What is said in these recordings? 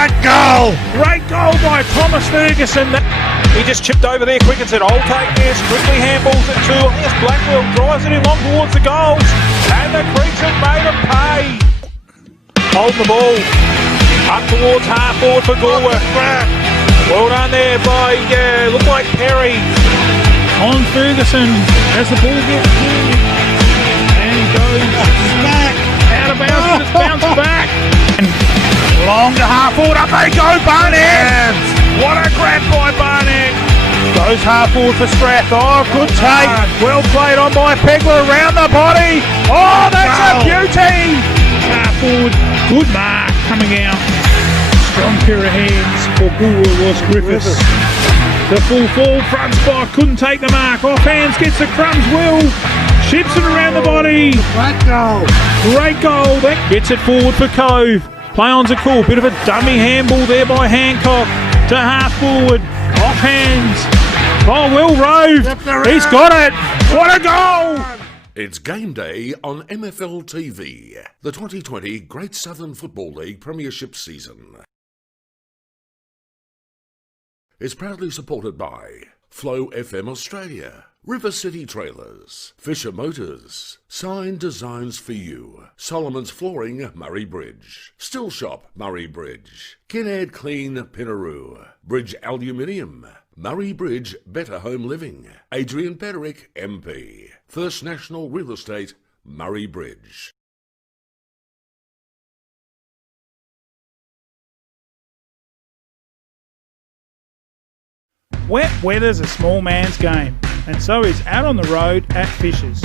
Great goal! Great goal by Thomas Ferguson. He just chipped over there quick and said, I'll take this. Quickly handballs it to him. Here's Blackwell, drives it in long towards the goals. And the Creeks have made him pay. Holding the ball. Up towards half forward for Galway. Well done there by, look like Perry. On Ferguson as the ball gets through. And he goes back. Out of bounds, but it's bounced back. And long to half forward, up they go, Barnett. What a grab by Barnett. Goes half forward for Strath. Oh, good take. Well played on by Pegler around the body. Oh, that's a beauty. Half forward, good mark coming out. Strong pair of hands for Galway was Griffiths. The full forward front spot, couldn't take the mark. Off hands, gets the crumbs, Will. Chips it around the body. Great goal. Great goal. That gets it forward for Cove. Play on's a cool. Bit of a dummy handball there by Hancock to half forward. Off hands. Oh, Will Rove. He's got it. What a goal. It's game day on MFL TV, the 2020 Great Southern Football League Premiership season. Is proudly supported by Flow FM Australia, River City Trailers, Fisher Motors, Sign Designs for You, Solomon's Flooring, Murray Bridge, Still Shop, Murray Bridge, Kinnaird Clean, Pinaroo, Bridge Aluminium, Murray Bridge Better Home Living, Adrian Pederick, MP, First National Real Estate, Murray Bridge. Wet weather's a small man's game, and so is out on the road at Fisher's.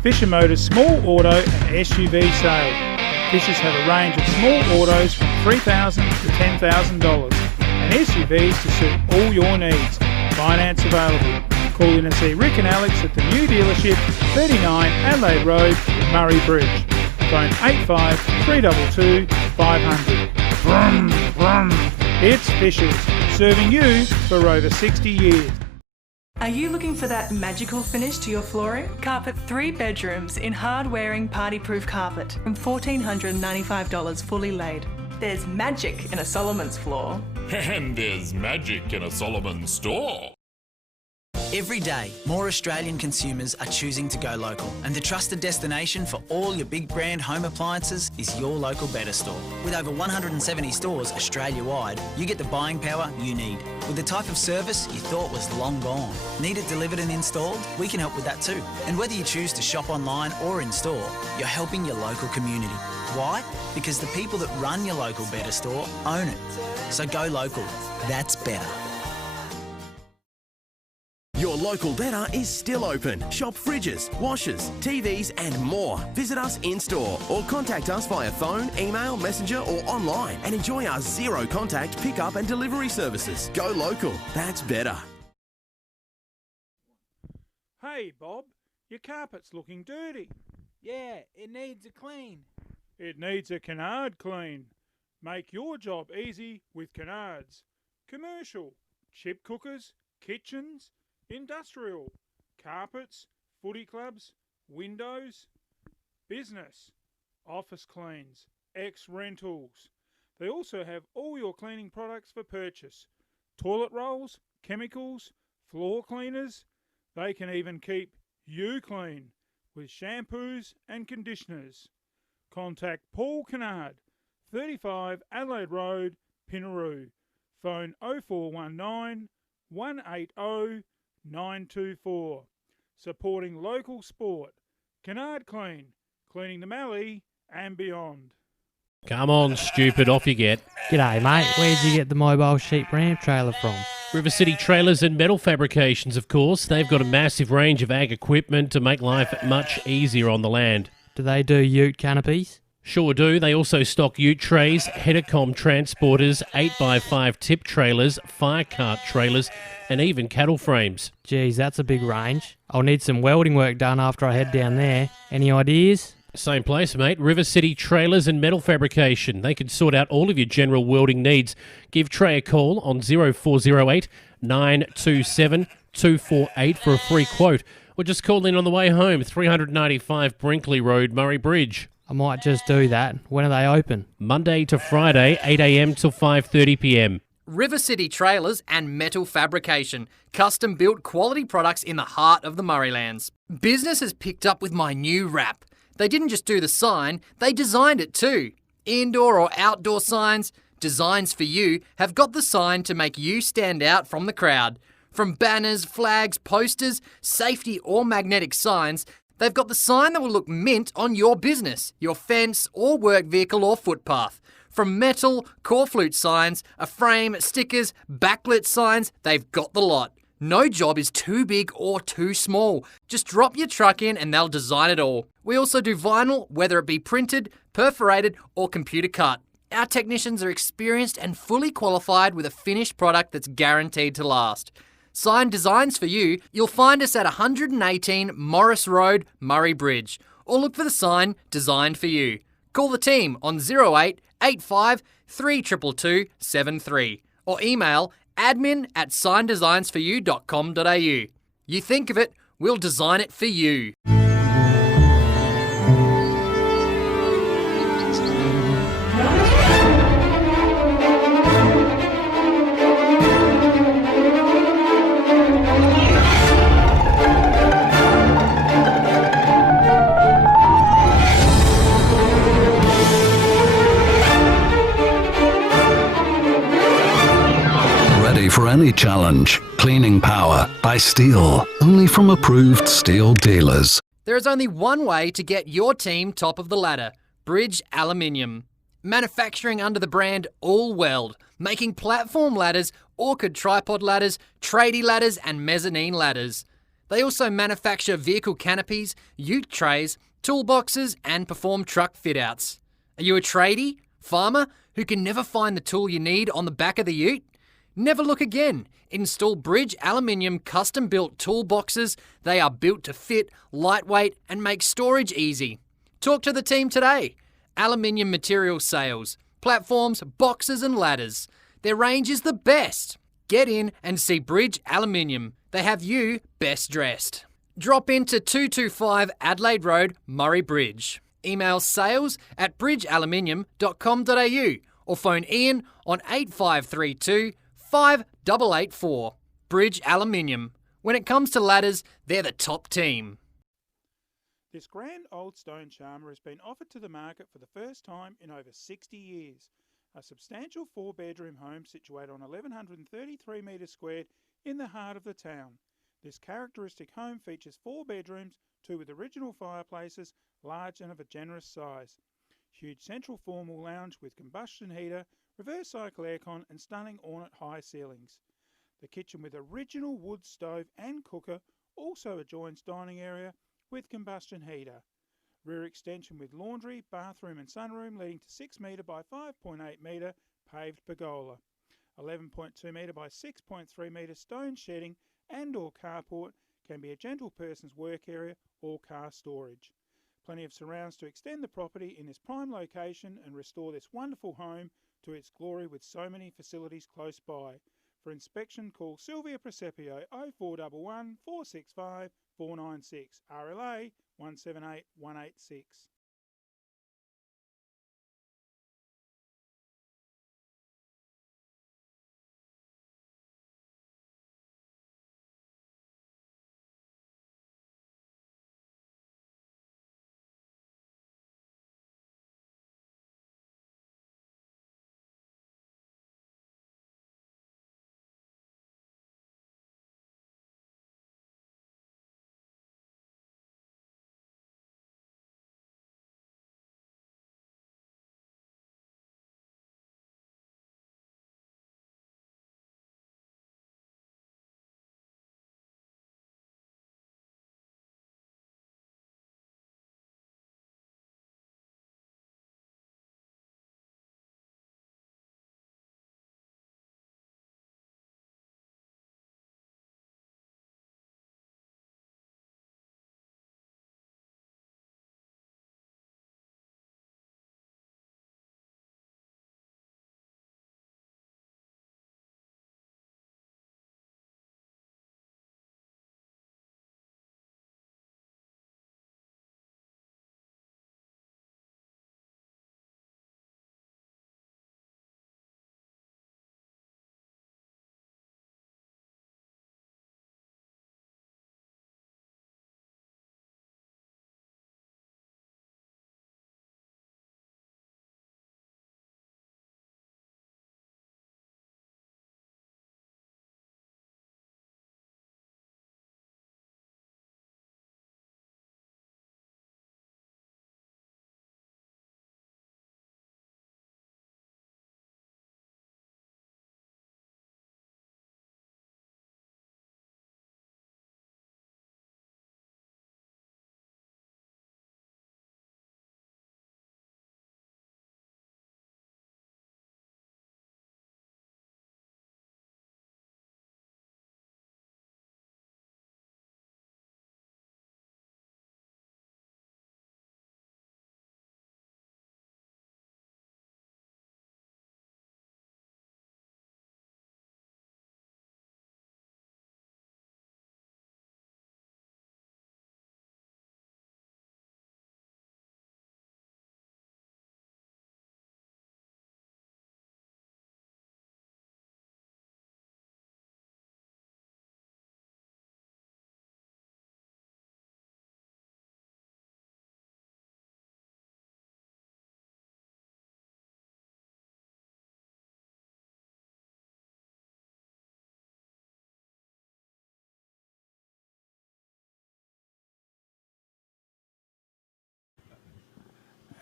Fisher Motors small auto and SUV sale. Fisher's have a range of small autos from $3,000 to $10,000 and SUVs to suit all your needs. Finance available. Call in and see Rick and Alex at the new dealership, 39 Adelaide Road, Murray Bridge. Phone 85 322 500. Brum, brum. It's Fisher's, serving you for over 60 years. Are you looking for that magical finish to your flooring? Carpet 3 bedrooms in hard-wearing party-proof carpet from $1,495 fully laid. There's magic in a Solomon's floor. And there's magic in a Solomon's store. Every day, more Australian consumers are choosing to go local, and the trusted destination for all your big brand home appliances is your local Better Store. With over 170 stores Australia-wide, you get the buying power you need. With the type of service you thought was long gone. Need it delivered and installed? We can help with that too. And whether you choose to shop online or in store, you're helping your local community. Why? Because the people that run your local Better Store own it. So go local. That's better. Your local Better is still open. Shop fridges, washers, TVs and more. Visit us in-store or contact us via phone, email, messenger or online and enjoy our zero contact pickup and delivery services. Go local. That's better. Hey Bob, your carpet's looking dirty. Yeah, it needs a clean. It needs a Canard clean. Make your job easy with Canards. Commercial, chip cookers, kitchens, industrial, carpets, footy clubs, windows, business, office cleans, ex-rentals. They also have all your cleaning products for purchase. Toilet rolls, chemicals, floor cleaners. They can even keep you clean with shampoos and conditioners. Contact Paul Canard, 35 Adelaide Road, Pinaroo. Phone 0419 180 924. Supporting local sport. Canard Clean, cleaning the Mallee and beyond. Come on, stupid, off you get. G'day, mate. Where'd you get the mobile sheep ramp trailer from? River City Trailers and Metal Fabrications, of course. They've got a massive range of ag equipment to make life much easier on the land. Do they do ute canopies? Sure do. They also stock ute trays, headercom transporters, 8x5 tip trailers, fire cart trailers, and even cattle frames. Geez, that's a big range. I'll need some welding work done after I head down there. Any ideas? Same place, mate. River City Trailers and Metal Fabrication. They can sort out all of your general welding needs. Give Trey a call on 0408 927 248 for a free quote. Or just call in on the way home, 395 Brinkley Road, Murray Bridge. I might just do that. When are they open? Monday to Friday, 8 a.m. till 5:30 p.m. River City Trailers and Metal Fabrication, custom built quality products in the heart of the Murraylands. Business has picked up with my new wrap. They didn't just do the sign, they designed it too. Indoor or outdoor signs, Designs for You have got the sign to make you stand out from the crowd. From banners, flags, posters, safety or magnetic signs, they've got the sign that will look mint on your business, your fence or work vehicle or footpath. From metal, core flute signs, a frame, stickers, backlit signs, they've got the lot. No job is too big or too small. Just drop your truck in and they'll design it all. We also do vinyl, whether it be printed, perforated or computer cut. Our technicians are experienced and fully qualified with a finished product that's guaranteed to last. Sign Designs for You, you'll find us at 118 Morris Road, Murray Bridge, or look for the sign Designed for You. Call the team on 08 85 322 73 or email admin@signdesignsforyou.com.au. You think of it, we'll design it for you. Ready for any challenge. Cleaning power by Steel. Only from approved steel dealers. There is only one way to get your team top of the ladder: Bridge Aluminium. Manufacturing under the brand All Weld, making platform ladders, orchid tripod ladders, tradie ladders and mezzanine ladders. They also manufacture vehicle canopies, ute trays, toolboxes and perform truck fit-outs. Are you a tradie, farmer, who can never find the tool you need on the back of the ute? Never look again. Install Bridge Aluminium custom-built toolboxes. They are built to fit, lightweight and make storage easy. Talk to the team today. Aluminium material sales, platforms, boxes and ladders. Their range is the best. Get in and see Bridge Aluminium. They have you best dressed. Drop into 225 Adelaide Road, Murray Bridge. Email sales@bridgealuminium.com.au or phone Ian on 8532 5884. Bridge Aluminium. When it comes to ladders, they're the top team. This grand old stone charmer has been offered to the market for the first time in over 60 years. A substantial 4-bedroom home situated on 1133 metres squared in the heart of the town. This characteristic home features 4 bedrooms, 2 with original fireplaces, large and of a generous size. Huge central formal lounge with combustion heater, reverse cycle aircon and stunning ornate high ceilings. The kitchen with original wood stove and cooker also adjoins dining area with combustion heater. Rear extension with laundry, bathroom and sunroom leading to 6 metre by 5.8 metre paved pergola. 11.2 metre by 6.3 metre stone shedding and or carport can be a gentle person's work area or car storage. Plenty of surrounds to extend the property in this prime location and restore this wonderful home to its glory with so many facilities close by. For inspection, call Sylvia Presepio 0411 465 496, RLA 178186.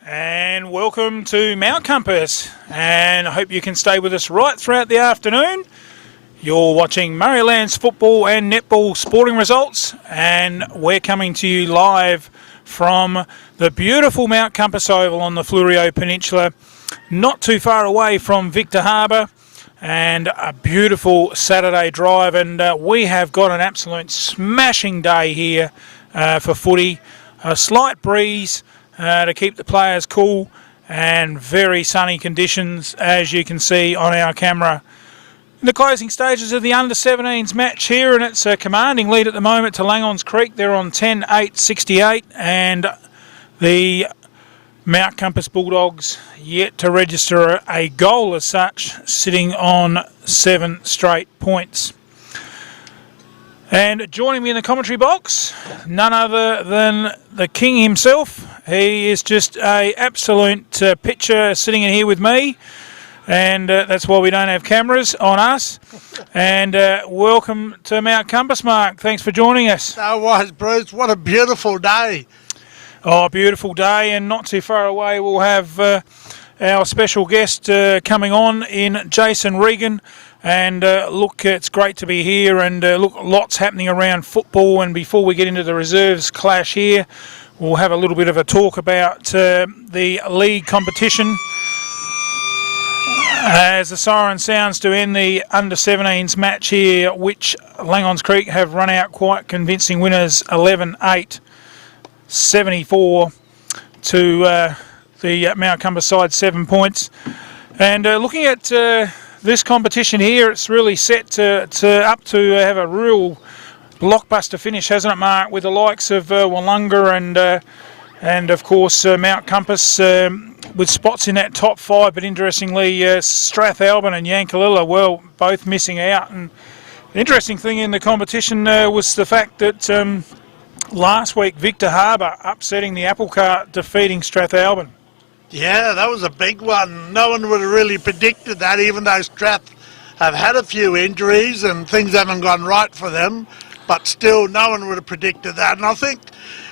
And welcome to Mount Compass, and I hope you can stay with us right throughout the afternoon. You're watching Murrayland's football and netball sporting results, and we're coming to you live from the beautiful Mount Compass Oval on the Fleurieu Peninsula, not too far away from Victor Harbour, and a beautiful Saturday drive. And we have got an absolute smashing day here for footy. A slight breeze to keep the players cool, and very sunny conditions, as you can see on our camera. In the closing stages of the under-17s match here, and it's a commanding lead at the moment to Langhorne Creek. They're on 10-8-68, and the Mount Compass Bulldogs yet to register a goal as such, sitting on 7 straight points. And joining me in the commentary box, none other than the King himself. He is just a absolute pitcher sitting in here with me, and that's why we don't have cameras on us. And welcome to Mount Compass, Mark. Thanks for joining us. No worries, Bruce. What a beautiful day. Oh, beautiful day, and not too far away we'll have our special guest coming on in Jason Regan. And look, it's great to be here, and look, lots happening around football. And before we get into the reserves clash here, we'll have a little bit of a talk about the league competition as the siren sounds to end the under-17s match here, which Langhorne Creek have run out quite convincing winners, 11-8, 74 to the Mount Compass side, 7 points. And looking at this competition here, it's really set to have a real blockbuster finish, hasn't it, Mark? With the likes of Wollonga and of course Mount Compass with spots in that top 5. But interestingly, Strathalbyn and Yankalilla, well, both missing out. And the interesting thing in the competition was the fact that last week Victor Harbour upsetting the apple cart, defeating Strathalbyn. Yeah, that was a big one. No one would have really predicted that, even though Strath have had a few injuries and things haven't gone right for them. But still, no one would have predicted that. And I think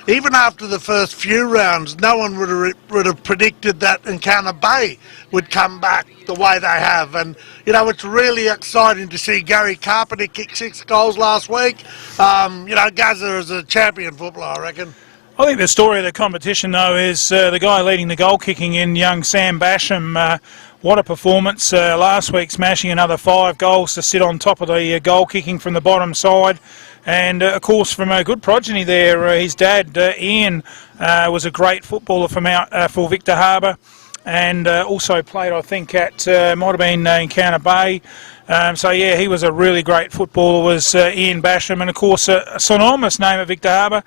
even after the first few rounds, no one would have predicted that Encounter Bay would come back the way they have. And, you know, it's really exciting to see Gary Carpenter kick 6 goals last week. You know, Gazza is a champion footballer, I reckon. I think the story of the competition, though, is the guy leading the goal kicking in, young Sam Basham. What a performance last week, smashing another 5 goals to sit on top of the goal kicking from the bottom side. And, of course, from a good progeny there, his dad, Ian, was a great footballer for Victor Harbour, and also played, I think, at, might have been Encounter Bay. So, yeah, he was a really great footballer, was Ian Basham. And, of course, a synonymous name at Victor Harbour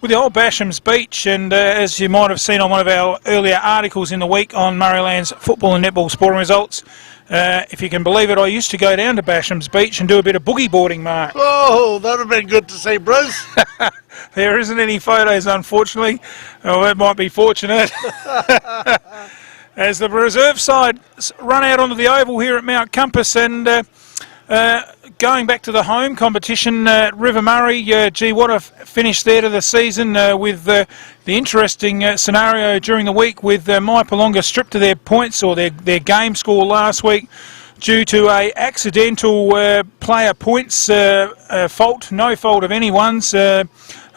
with the old Basham's Beach. And as you might have seen on one of our earlier articles in the week on Murrayland's football and netball sporting results, if you can believe it, I used to go down to Basham's Beach and do a bit of boogie boarding, Mark. Oh, that would have been good to see, Bruce. There isn't any photos, unfortunately. Oh, that might be fortunate. As the reserve side run out onto the oval here at Mount Compass, and going back to the home competition, River Murray, gee, what a finish there to the season with the interesting scenario during the week with Maipolonga stripped to their points or their game score last week due to a accidental player points fault, no fault of anyone's. A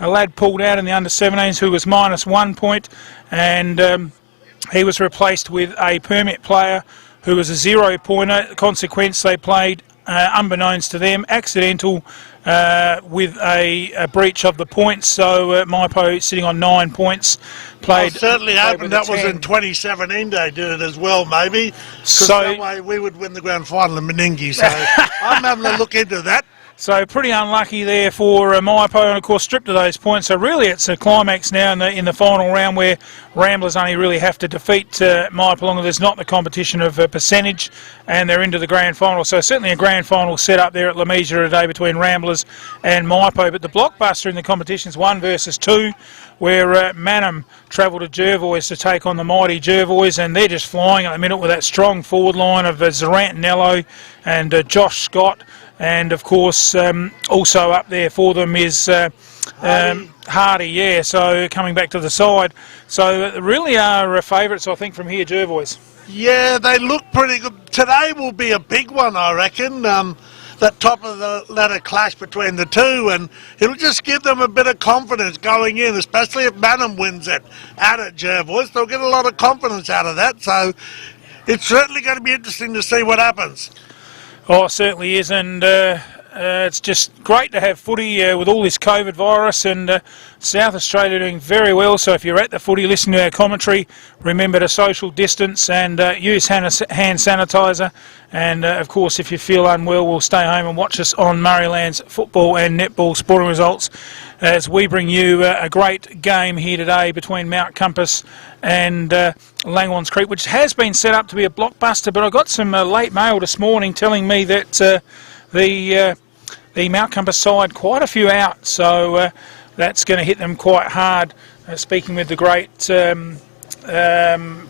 lad pulled out in the under-17s who was -1 point, and he was replaced with a permit player who was a 0-pointer. Consequence, they played unbeknownst to them, accidental with a breach of the points. So Maipo sitting on 9 points. Played. I certainly hoping that was in 2017 they did it as well, maybe. So that way we would win the grand final in Meningie. So I'm having a look into that. So pretty unlucky there for Maipo, and of course stripped of those points. So really it's a climax now in the final round where Ramblers only really have to defeat Maipolonga. There's not the competition of percentage, and they're into the grand final. So certainly a grand final set up there at Lemessurier today between Ramblers and Maipo. But the blockbuster in the competition is 1 versus 2, where Manham travel to Jervois to take on the mighty Jervois, and they're just flying at the minute with that strong forward line of Zarantinello and Josh Scott. And, of course, also up there for them is Hardy, yeah, so coming back to the side. So really are favourites, I think, from here, Jervois. Yeah, they look pretty good. Today will be a big one, I reckon. That top of the ladder clash between the two, and it'll just give them a bit of confidence going in, especially if Banham wins it out at Jervois. They'll get a lot of confidence out of that, so it's certainly going to be interesting to see what happens. Oh, it certainly is, and it's just great to have footy with all this COVID virus, and South Australia doing very well. So if you're at the footy listening to our commentary, remember to social distance and use hand sanitizer. And of course, if you feel unwell, we'll stay home and watch us on Murrayland's football and netball sporting results as we bring you a great game here today between Mount Compass and Langhorne's Creek, which has been set up to be a blockbuster. But I got some late mail this morning telling me that the Mount Compass side quite a few out, so that's going to hit them quite hard. Speaking with the great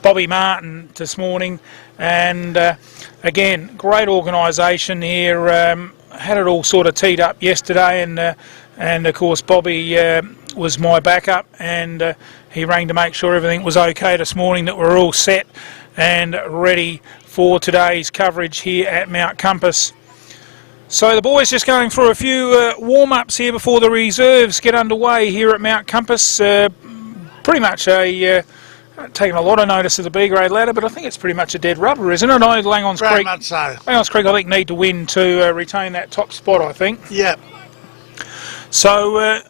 Bobby Martin this morning, and again, great organisation here. Had it all sort of teed up yesterday, and of course Bobby was my backup, and he rang to make sure everything was okay this morning, that we're all set and ready for today's coverage here at Mount Compass. So the boys just going through a few warm-ups here before the reserves get underway here at Mount Compass. Pretty much taking a lot of notice of the B-grade ladder, but I think it's pretty much a dead rubber, isn't it? I know Langhorne's Very Creek, much so. Langhorne's Creek, I think, need to win to retain that top spot, I think. Yep. So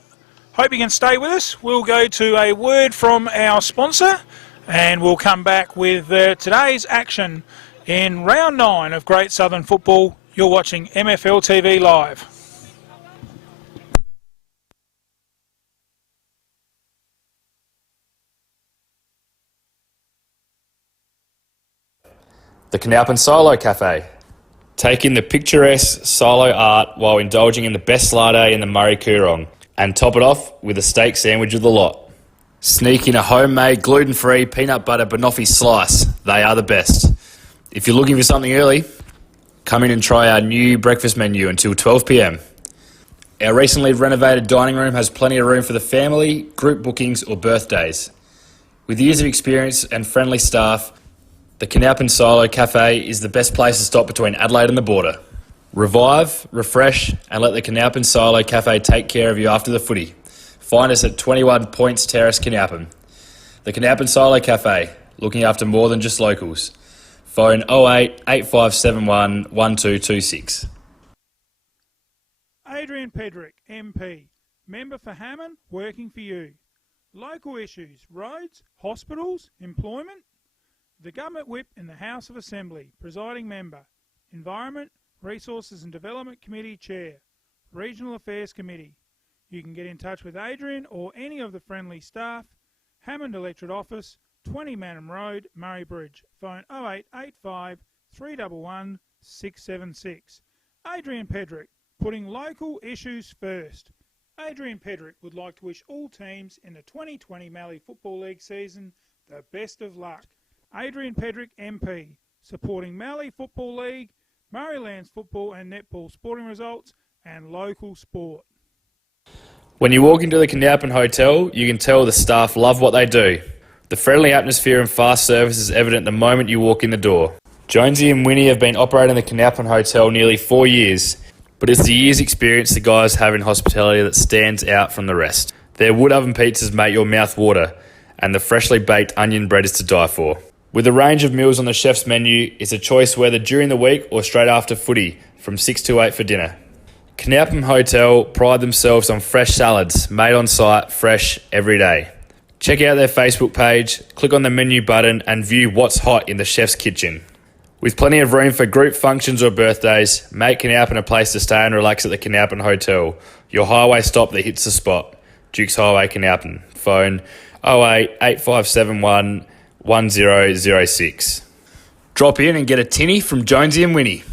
hope you can stay with us. We'll go to a word from our sponsor, and we'll come back with today's action in round 9 of Great Southern Football. You're watching MFL TV Live. The Canalpin Silo Cafe. Take in the picturesque silo art while indulging in the best latte in the Murray Coorong, and top it off with a steak sandwich of the lot. Sneak in a homemade gluten-free peanut butter banoffee slice. They are the best. If you're looking for something early, come in and try our new breakfast menu until 12 p.m. Our recently renovated dining room has plenty of room for the family, group bookings or birthdays. With years of experience and friendly staff, the Canalpin Silo Cafe is the best place to stop between Adelaide and the border. Revive, refresh and let the Canalpin Silo Cafe take care of you after the footy. Find us at 21 Points Terrace, Canalpin. The Canalpin Silo Cafe, looking after more than just locals. Phone 08 8571 1226. Adrian Pedrick, MP, member for Hammond, working for you. Local issues, roads, hospitals, employment. The Government Whip in the House of Assembly, presiding member. Environment, Resources and Development Committee Chair. Regional Affairs Committee. You can get in touch with Adrian or any of the friendly staff. Hammond Electorate Office, 20 Manham Road, Murray Bridge. Phone 0885 311 676. Adrian Pedrick, putting local issues first. Adrian Pedrick would like to wish all teams in the 2020 Mallee Football League season the best of luck. Adrian Pedrick, MP, supporting Mallee Football League, Murraylands football and netball sporting results, and local sport. When you walk into the Canalpin Hotel, you can tell the staff love what they do. The friendly atmosphere and fast service is evident the moment you walk in the door. Jonesy and Winnie have been operating the Canalpin Hotel nearly 4 years, but it's the year's experience the guys have in hospitality that stands out from the rest. Their wood oven pizzas make your mouth water, and the freshly baked onion bread is to die for. With a range of meals on the chef's menu, it's a choice whether during the week or straight after footy, from 6 to 8 for dinner. Canalpin Hotel pride themselves on fresh salads, made on site, fresh, every day. Check out their Facebook page, click on the menu button and view what's hot in the chef's kitchen. With plenty of room for group functions or birthdays, make Canalpin a place to stay and relax at the Canalpin Hotel, your highway stop that hits the spot. Dukes Highway, Canalpin. Phone 08 8571 1006. Drop in and get a tinny from Jonesy and Winnie.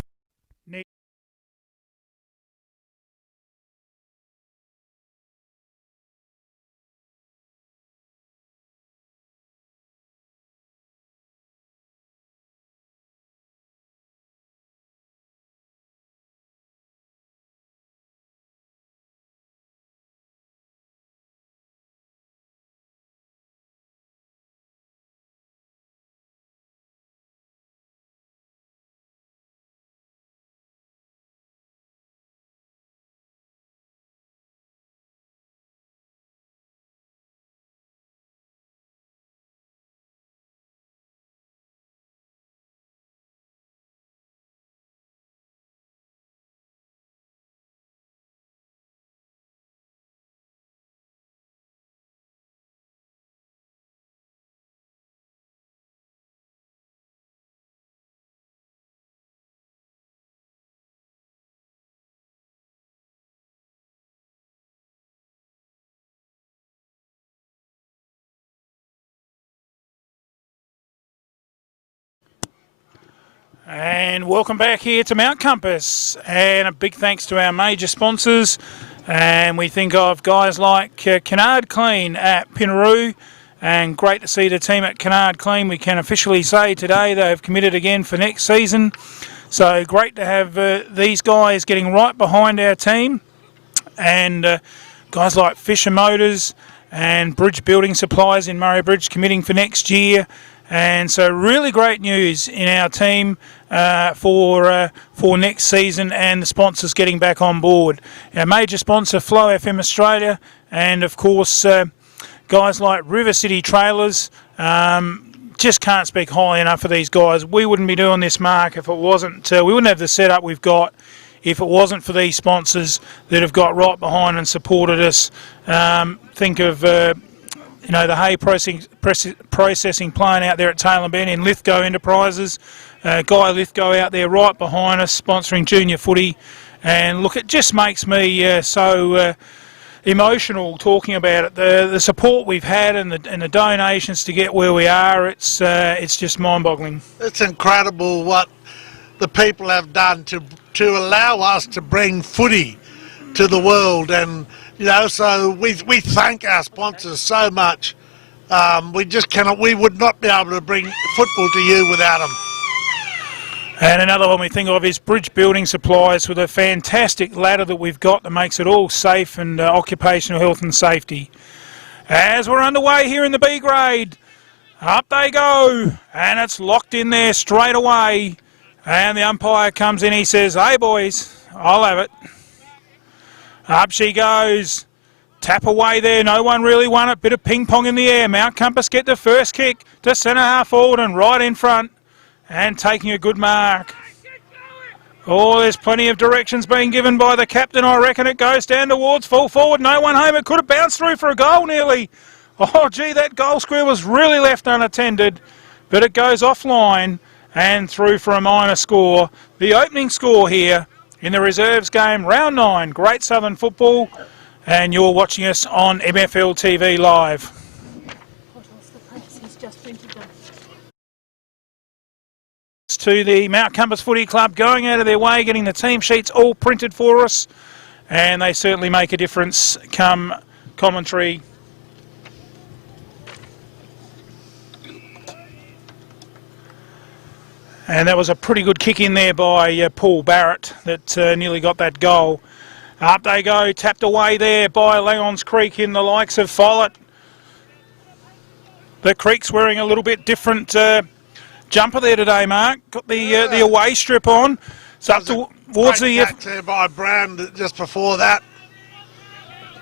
And welcome back here to Mount Compass, and a big thanks to our major sponsors, and we think of guys like Canard Clean at Pinaroo, and great to see the team at Canard Clean. We can officially say today they have committed again for next season, so great to have these guys getting right behind our team, and guys like Fisher Motors and Bridge Building Supplies in Murray Bridge committing for next year. And so really great news in our team for next season, and the sponsors getting back on board. Our major sponsor, Flow FM Australia, and of course guys like River City Trailers. Just can't speak highly enough of these guys. We wouldn't be doing this, Mark, if it wasn't. We wouldn't have the setup we've got if it wasn't for these sponsors that have got right behind and supported us. Think of the hay processing plant out there at Taylor Bend in Lithgow Enterprises. Guy Lithgow out there right behind us, sponsoring junior footy. And look, it just makes me so emotional talking about it. The support we've had and the donations to get where we are, it's just mind-boggling. It's incredible what the people have done to allow us to bring footy to the world, and so we thank our sponsors so much. We would not be able to bring football to you without them. And another one we think of is Bridge Building Supplies, with a fantastic ladder that we've got that makes it all safe and occupational health and safety. As we're underway here in the B grade, up they go, and it's locked in there straight away. And the umpire comes in, he says, "Hey boys, I'll have it." Up she goes. Tap away there. No one really won it. Bit of ping pong in the air. Mount Compass get the first kick to centre half forward and right in front. And taking a good mark. Oh, there's plenty of directions being given by the captain. I reckon it goes down towards full forward. No one home. It could have bounced through for a goal nearly. Oh, gee, that goal square was really left unattended. But it goes offline and through for a minor score. The opening score here in the reserves game, round 9, Great Southern Football, and you're watching us on MFL TV Live. To the Mount Compass Footy Club, going out of their way, getting the team sheets all printed for us, and they certainly make a difference come commentary. And that was a pretty good kick in there by Paul Barrett that nearly got that goal. Up they go, tapped away there by Langhorne's Creek in the likes of Follett. The Creek's wearing a little bit different jumper there today, Mark. Got the away strip on. It's up towards the... Catch there by Brown just before that.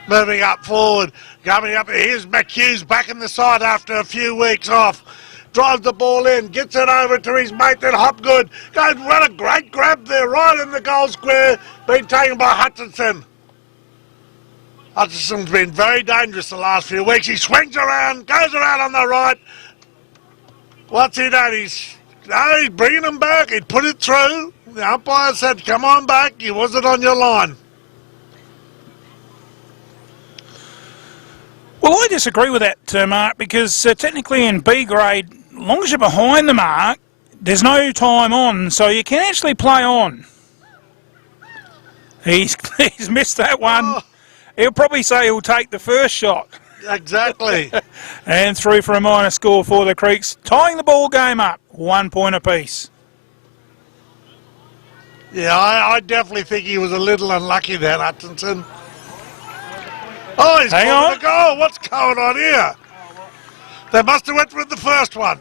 Moving up forward, coming up. Here's McHughes back in the side after a few weeks off. Drives the ball in, gets it over to his mate, then Hopgood. Goes, what a great grab there, right in the goal square. Been taken by Hutchinson. Hutchinson's been very dangerous the last few weeks. He swings around, goes around on the right. What's he done? He's bringing him back. He'd put it through. The umpire said, come on back. You wasn't on your line. Well, I disagree with that, Mark, because technically in B grade, as long as you're behind the mark, there's no time on, so you can actually play on. He's missed that one. Oh. He'll probably say he'll take the first shot. Exactly. And through for a minor score for the Creeks, tying the ball game up, 1 point apiece. Yeah, I definitely think he was a little unlucky there, Hutchinson. Oh, he's got the goal. What's going on here? They must have went with the first one.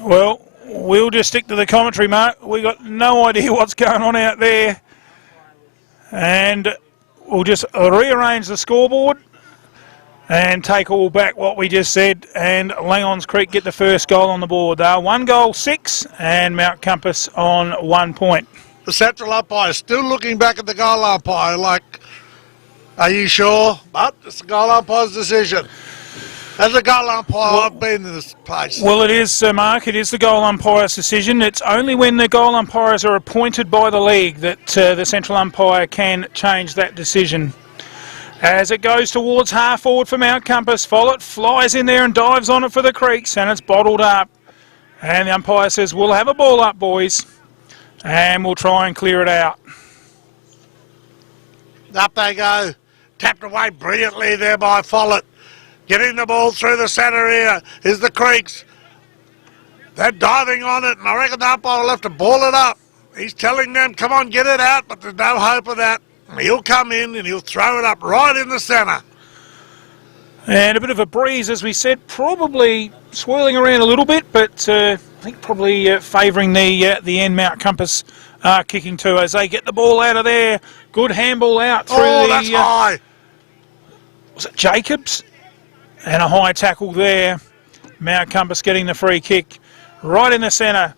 Well, we'll just stick to the commentary, Mark. We got no idea what's going on out there. And we'll just rearrange the scoreboard and take all back what we just said. And Langhorne's Creek get the first goal on the board. They are 1 goal 6 and Mount Compass on 1 point. The central umpire is still looking back at the goal umpire like, are you sure? But it's the goal umpire's decision. As a goal umpire, I've been in this place. Well, it is, Mark. It is the goal umpire's decision. It's only when the goal umpires are appointed by the league that the central umpire can change that decision. As it goes towards half forward for Mount Compass, Follett flies in there and dives on it for the Creeks, and it's bottled up. And the umpire says, we'll have a ball up, boys, and we'll try and clear it out. Up they go. Tapped away brilliantly there by Follett. Getting the ball through the centre here is the Creeks. They're diving on it, and I reckon the umpire will have to ball it up. He's telling them, come on, get it out, but there's no hope of that. He'll come in and he'll throw it up right in the centre. And a bit of a breeze, as we said, probably swirling around a little bit, but I think probably favouring the end. Mount Compass kicking too as they get the ball out of there. Good handball out through that's high. Was it Jacobs? And a high tackle there. Mount Compass getting the free kick right in the centre.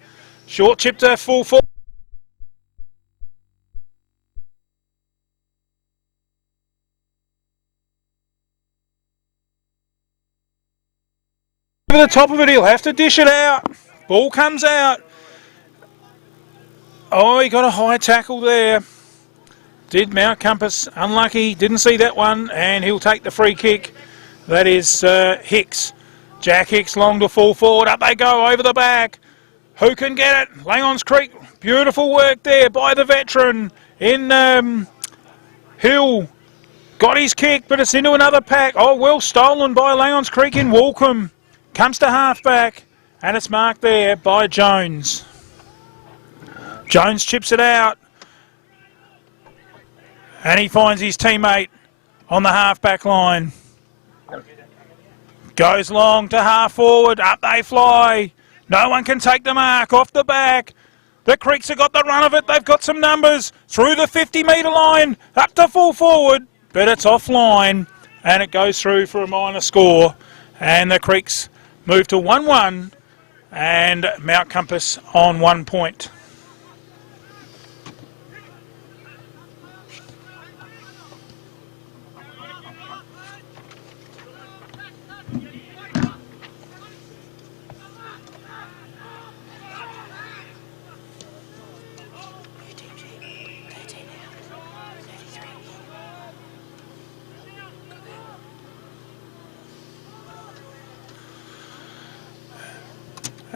Short chip to full forward. Over the top of it, he'll have to dish it out. Ball comes out. Oh, he got a high tackle there. Did Mount Compass, unlucky, didn't see that one, and he'll take the free kick. That is Hicks. Jack Hicks long to full forward. Up they go over the back. Who can get it? Langhorne's Creek. Beautiful work there by the veteran in Hill. Got his kick, but it's into another pack. Oh, well stolen by Langhorne's Creek in Walcombe. Comes to halfback, and it's marked there by Jones. Jones chips it out, and he finds his teammate on the halfback line. Goes long to half forward, up they fly. No one can take the mark off the back. The Creeks have got the run of it. They've got some numbers through the 50-metre line, up to full forward, but it's offline, and it goes through for a minor score. And the Creeks move to 1-1, and Mount Compass on 1 point.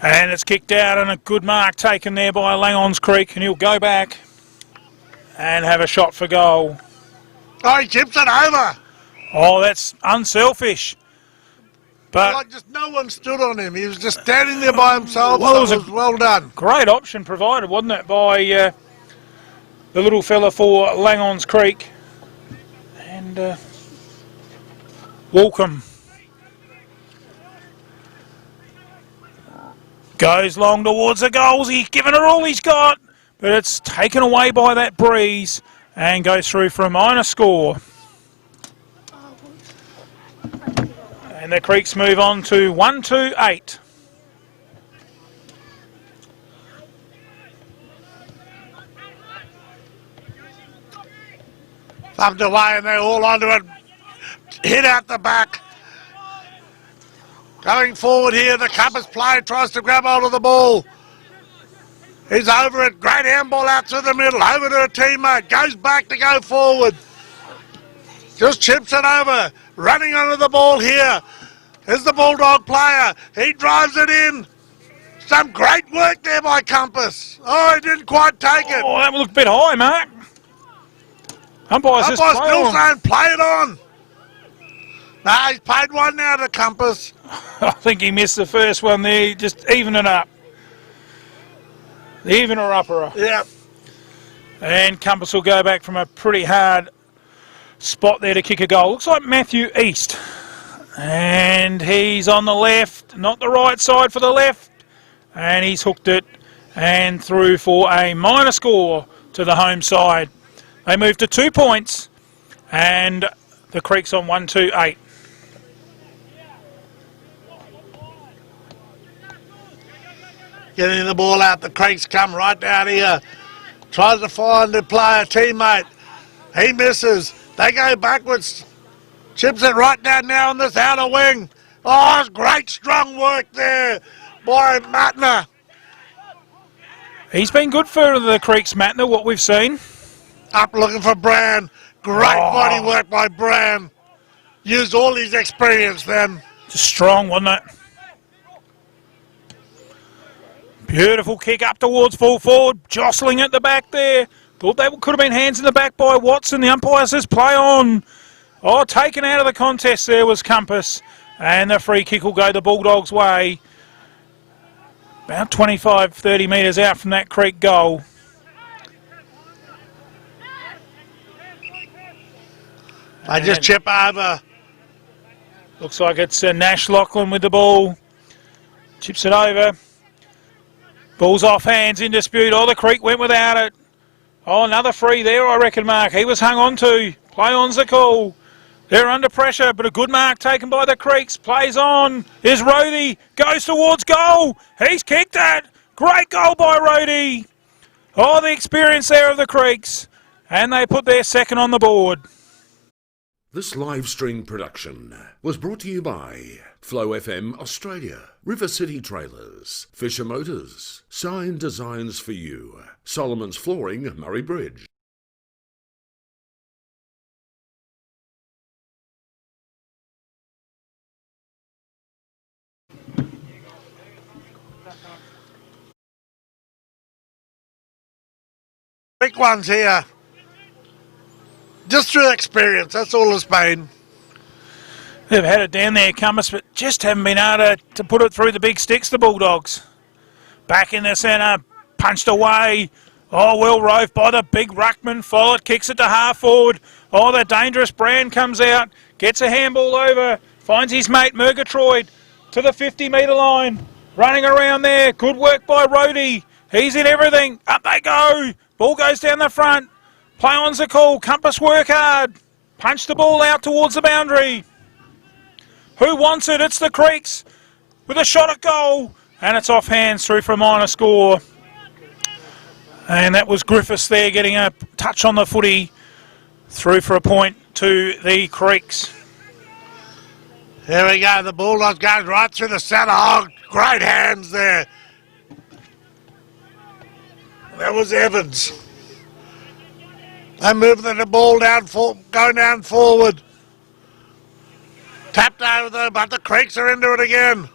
And it's kicked out, and a good mark taken there by Langhorne's Creek, and he'll go back and have a shot for goal. Oh, he chips it over. Oh, that's unselfish. But like just no one stood on him. He was just standing there by himself. Well, so it was well done. Great option provided, wasn't it, by the little fella for Langhorne's Creek. And Walcombe. Goes long towards the goals. He's given it all he's got, but it's taken away by that breeze and goes through for a minor score. And the Creeks move on to 1-2-8. Thumped away and they're all onto it. Hit out the back. Going forward here, the Compass player tries to grab hold of the ball. He's over it. Great handball out through the middle. Over to a teammate. Goes back to go forward. Just chips it over. Running onto the ball here. Here's the Bulldog player. He drives it in. Some great work there by Compass. Oh, he didn't quite take it. Oh, that looked a bit high, Mark. Umpire's still saying play it on. Nah, he's paid one now to Compass. I think he missed the first one there. Just even it up. Even or upper. Yep. And Compass will go back from a pretty hard spot there to kick a goal. Looks like Matthew East. And he's on the left, not the right side for the left. And he's hooked it and through for a minor score to the home side. They move to 2 points and the Creeks on 1-2-8. Getting the ball out, the Creeks come right down here. Tries to find the player, teammate. He misses. They go backwards. Chips it right down now on this outer wing. Oh, it's great strong work there by Matner. He's been good for the Creeks, Matner, what we've seen. Up looking for Brand. Great body work by Brand. Used all his experience then. Just strong, wasn't it? Beautiful kick up towards full forward, jostling at the back there. Thought that could have been hands in the back by Watson. The umpire says play on. Oh, taken out of the contest there was Compass. And the free kick will go the Bulldogs' way. About 25, 30 metres out from that Creek goal. They just chip over. Looks like it's Nash Lachlan with the ball. Chips it over. Ball's off hands in dispute. Oh, the Creek went without it. Oh, another free there, I reckon, Mark. He was hung on to. Play on's the call. They're under pressure, but a good mark taken by the Creeks. Plays on. Here's Rhodey. Goes towards goal. He's kicked it. Great goal by Rhodey. Oh, the experience there of the Creeks. And they put their second on the board. This live stream production was brought to you by Flow FM Australia, River City Trailers, Fisher Motors, Sign Designs for You, Solomon's Flooring, Murray Bridge. Big ones here. Just through experience, that's all it's been. They've had it down there, Compass, but just haven't been able to put it through the big sticks, the Bulldogs. Back in the centre, punched away. Oh, well rove by the big ruckman. Follett kicks it to half forward. Oh, the dangerous Brand comes out, gets a handball over, finds his mate Murgatroyd to the 50-metre line. Running around there, good work by Rhodey. He's in everything. Up they go. Ball goes down the front. Play on's the call. Compass work hard. Punch the ball out towards the boundary. Who wants it? It's the Creeks with a shot at goal. And it's off hands through for a minor score. And that was Griffiths there getting a touch on the footy. Through for a point to the Creeks. Here we go. The Bulldogs goes right through the centre. Oh, great hands there. That was Evans. They move the ball down, go down forward. Tapped over there, but the Creeks are into it again.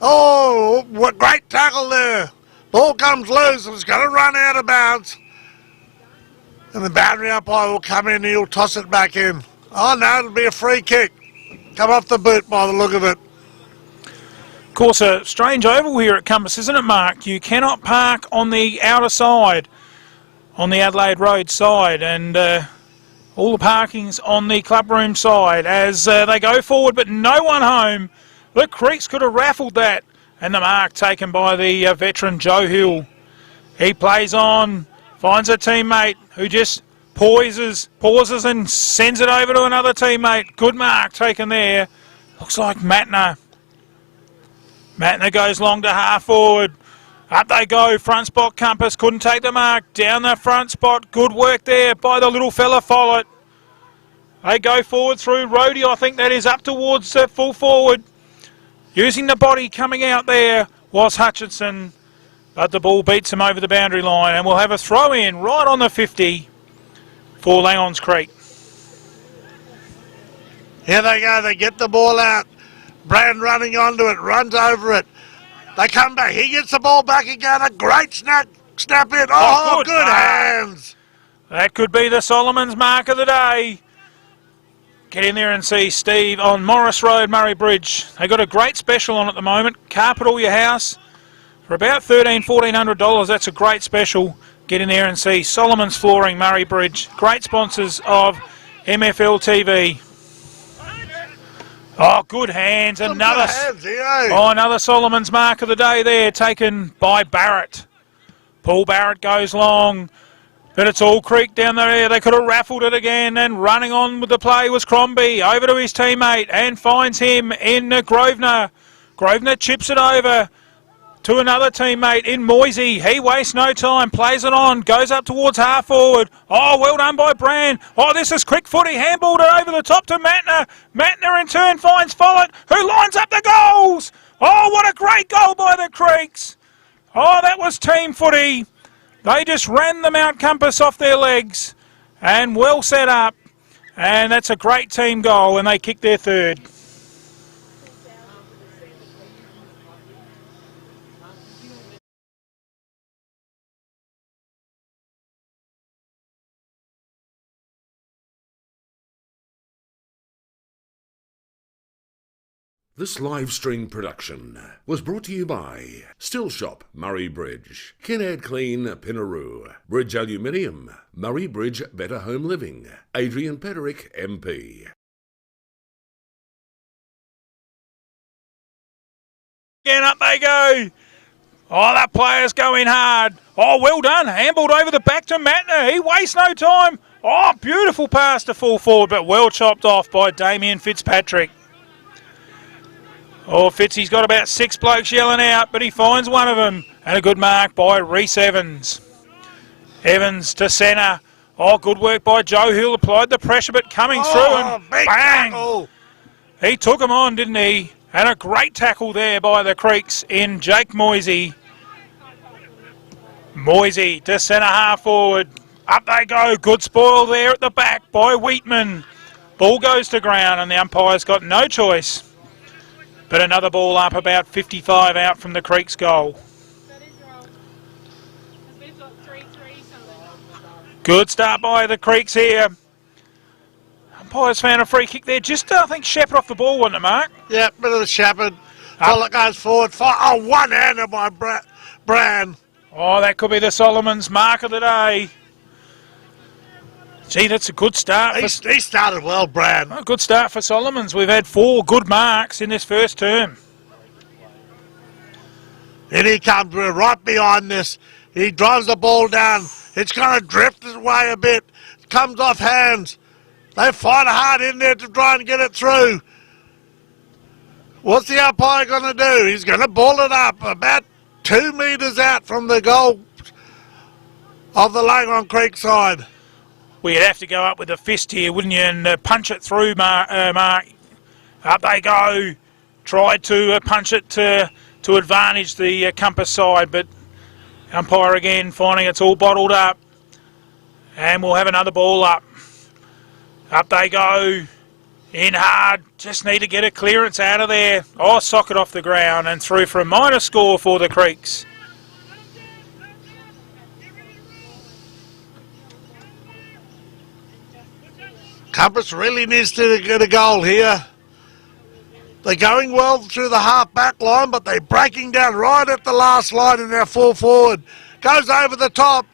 Oh, what great tackle there. Ball comes loose, and it's going to run out of bounds. And the boundary umpire will come in and he'll toss it back in. Oh, no, it'll be a free kick. Come off the boot by the look of it. Of course, a strange oval here at Compass, isn't it, Mark? You cannot park on the outer side, on the Adelaide Road side, and all the parking's on the clubroom side as they go forward, but no one home. The Creeks could have raffled that, and the mark taken by the veteran Joe Hill. He plays on, finds a teammate who just pauses and sends it over to another teammate. Good mark taken there. Looks like Matner. Matner goes long to half forward. Up they go, front spot Compass, couldn't take the mark. Down the front spot, good work there by the little fella Follett. They go forward through Rhodey, I think that is up towards full forward. Using the body coming out there was Hutchinson, but the ball beats him over the boundary line, and we'll have a throw in right on the 50 for Langhorne's Creek. Here they go, they get the ball out. Brand running onto it, runs over it. They come back, he gets the ball back again, a great snap in. Oh, good hands. That could be the Solomon's mark of the day. Get in there and see Steve on Morris Road, Murray Bridge. They got a great special on at the moment. Carpet all your house for about $1,300, $1,400. That's a great special. Get in there and see Solomon's Flooring, Murray Bridge. Great sponsors of MFL TV. Oh, good hands. Another Solomon's mark of the day there, taken by Barrett. Paul Barrett goes long, but it's all Creek down there. They could have raffled it again, and running on with the play was Crombie. Over to his teammate and finds him in Grosvenor. Grosvenor chips it over to another teammate in Moisey. He wastes no time, plays it on, goes up towards half forward. Oh, well done by Brand. Oh, this is quick footy, handballed it over the top to Matner. Matner in turn finds Follett, who lines up the goals. Oh, what a great goal by the Creeks. Oh, that was team footy. They just ran the Mount Compass off their legs and well set up. And that's a great team goal, and they kicked their third. This live stream production was brought to you by Still Shop, Murray Bridge, Kinhead Clean, Pinaroo, Bridge Aluminium, Murray Bridge Better Home Living, Adrian Pederick, MP. Again, up they go. Oh, that player's going hard. Oh, well done. Handballed over the back to Matner. He wastes no time. Oh, beautiful pass to full forward, but well chopped off by Damien Fitzpatrick. Oh, Fitzy's got about 6 blokes yelling out, but he finds one of them. And a good mark by Reece Evans. Evans to centre. Oh, good work by Joe Hill. Applied the pressure, but coming through and bang! Tackle. He took him on, didn't he? And a great tackle there by the Creeks in Jake Moisey. Moisey to centre half forward. Up they go. Good spoil there at the back by Wheatman. Ball goes to ground and the umpire's got no choice. But another ball up about 55 out from the Creeks goal. Good start by the Creeks here. Umpires found a free kick there. Just, I think, Shepherd off the ball, wasn't it, Mark? Yeah, bit of the Shepherd. Fella goes forward. Oh, one-hander by Brown. Oh, that could be the Solomon's mark of the day. Gee, that's a good start. He started well, Brad. A good start for Solomons. We've had 4 good marks in this first term. And he comes right behind this. He drives the ball down. It's going to drift his way a bit. It comes off hands. They fight hard in there to try and get it through. What's the umpire going to do? He's going to ball it up about 2 metres out from the goal of the Langhorne Creek side. Well, you'd have to go up with a fist here, wouldn't you, and punch it through, Mark. Up they go. Tried to punch it to advantage the Compass side, but umpire again finding it's all bottled up. And we'll have another ball up. Up they go. In hard. Just need to get a clearance out of there. Oh, socket off the ground and through for a minor score for the Creeks. Compass really needs to get a goal here. They're going well through the half-back line, but they're breaking down right at the last line in their full forward. Goes over the top.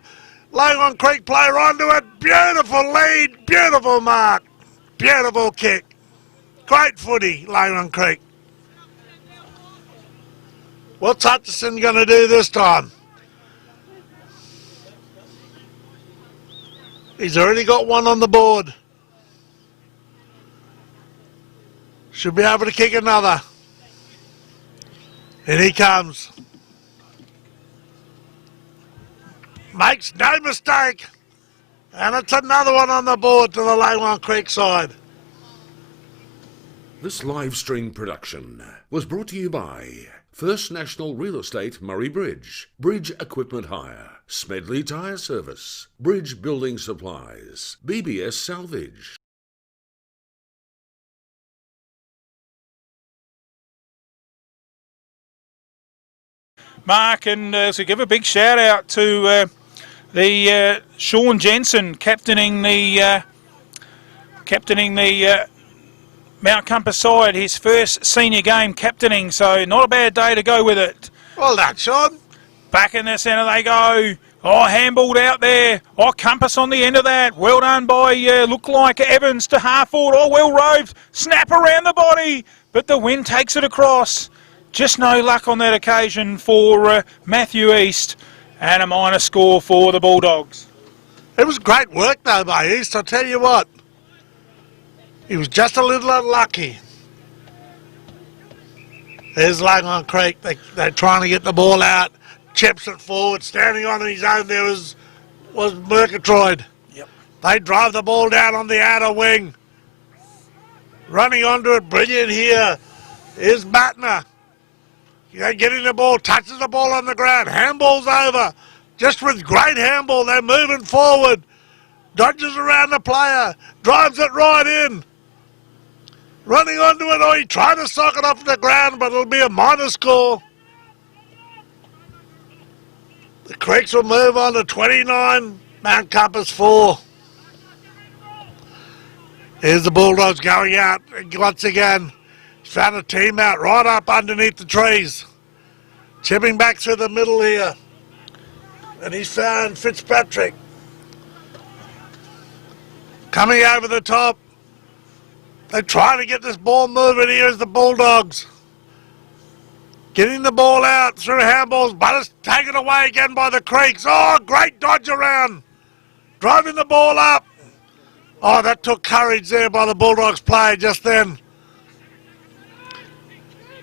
Langhorne Creek player onto it. Beautiful lead. Beautiful mark. Beautiful kick. Great footy, Langhorne Creek. What's Hutchison going to do this time? He's already got one on the board. Should be able to kick another. And he comes. Makes no mistake. And it's another one on the board to the Langhorne Creek side. This live stream production was brought to you by First National Real Estate Murray Bridge, Bridge Equipment Hire, Smedley Tyre Service, Bridge Building Supplies, BBS Salvage. Mark, and so give a big shout out to the Sean Jensen captaining the Mount Compass side, his first senior game captaining, so not a bad day to go with it. Well done, Sean. Back in the centre they go. Oh, handballed out there. Oh, Compass on the end of that. Well done by, look like Evans to half forward. Oh, well roved. Snap around the body, but the wind takes it across. Just no luck on that occasion for Matthew East, and a minor score for the Bulldogs. It was great work though by East, I'll tell you what. He was just a little unlucky. There's Langhorne Creek. They're trying to get the ball out. Chips it forward. Standing on his own there was Murgatroyd. Yep. They drive the ball down on the outer wing. Running onto it, brilliant here is Batner. Getting the ball, touches the ball on the ground, handballs over. Just with great handball, they're moving forward. Dodges around the player, drives it right in. Running onto it, or he tried to sock it off the ground, but it'll be a minor score. The Creeks will move on to 29, Mount Compass 4. Here's the Bulldogs going out once again. Found a team out right up underneath the trees. Chipping back through the middle here. And he's found Fitzpatrick. Coming over the top. They're trying to get this ball moving here as the Bulldogs. Getting the ball out through handballs, but it's taken away again by the Creeks. Oh, great dodge around. Driving the ball up. Oh, that took courage there by the Bulldogs player just then.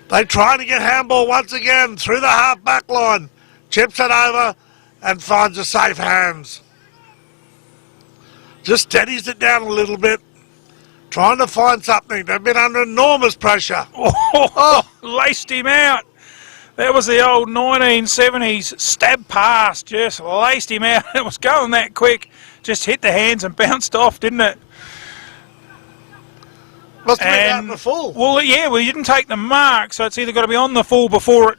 They trying to get handball once again through the half-back line. Chips it over and finds a safe hands. Just steadies it down a little bit. Trying to find something. They've been under enormous pressure. Oh, laced him out. That was the old 1970s stab pass. Just laced him out. It was going that quick. Just hit the hands and bounced off, didn't it? Must have been out in the full. Well, yeah, well, you didn't take the mark, so it's either got to be on the full before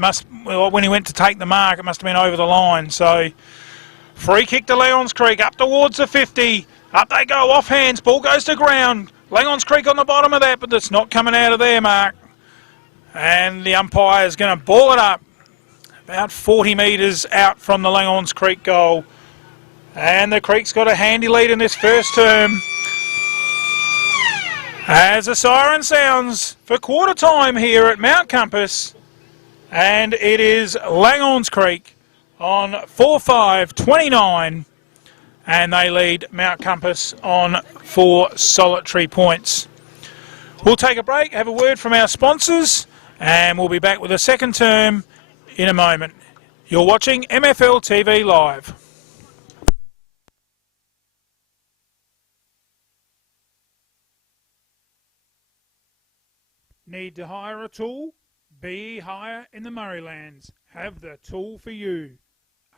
when he went to take the mark, it must have been over the line. So, free kick to Langhorne Creek, up towards the 50. Up they go, off hands, ball goes to ground. Langhorne Creek on the bottom of that, but it's not coming out of there, Mark. And the umpire is going to ball it up about 40 metres out from the Langhorne Creek goal. And the Creek's got a handy lead in this first term. As the siren sounds for quarter time here at Mount Compass. And it is Langhorne Creek on 4-5-29. And they lead Mount Compass on 4 solitary points. We'll take a break, have a word from our sponsors, and we'll be back with the second term in a moment. You're watching MFL TV Live. Need to hire a tool? BE Hire in the Murraylands have the tool for you.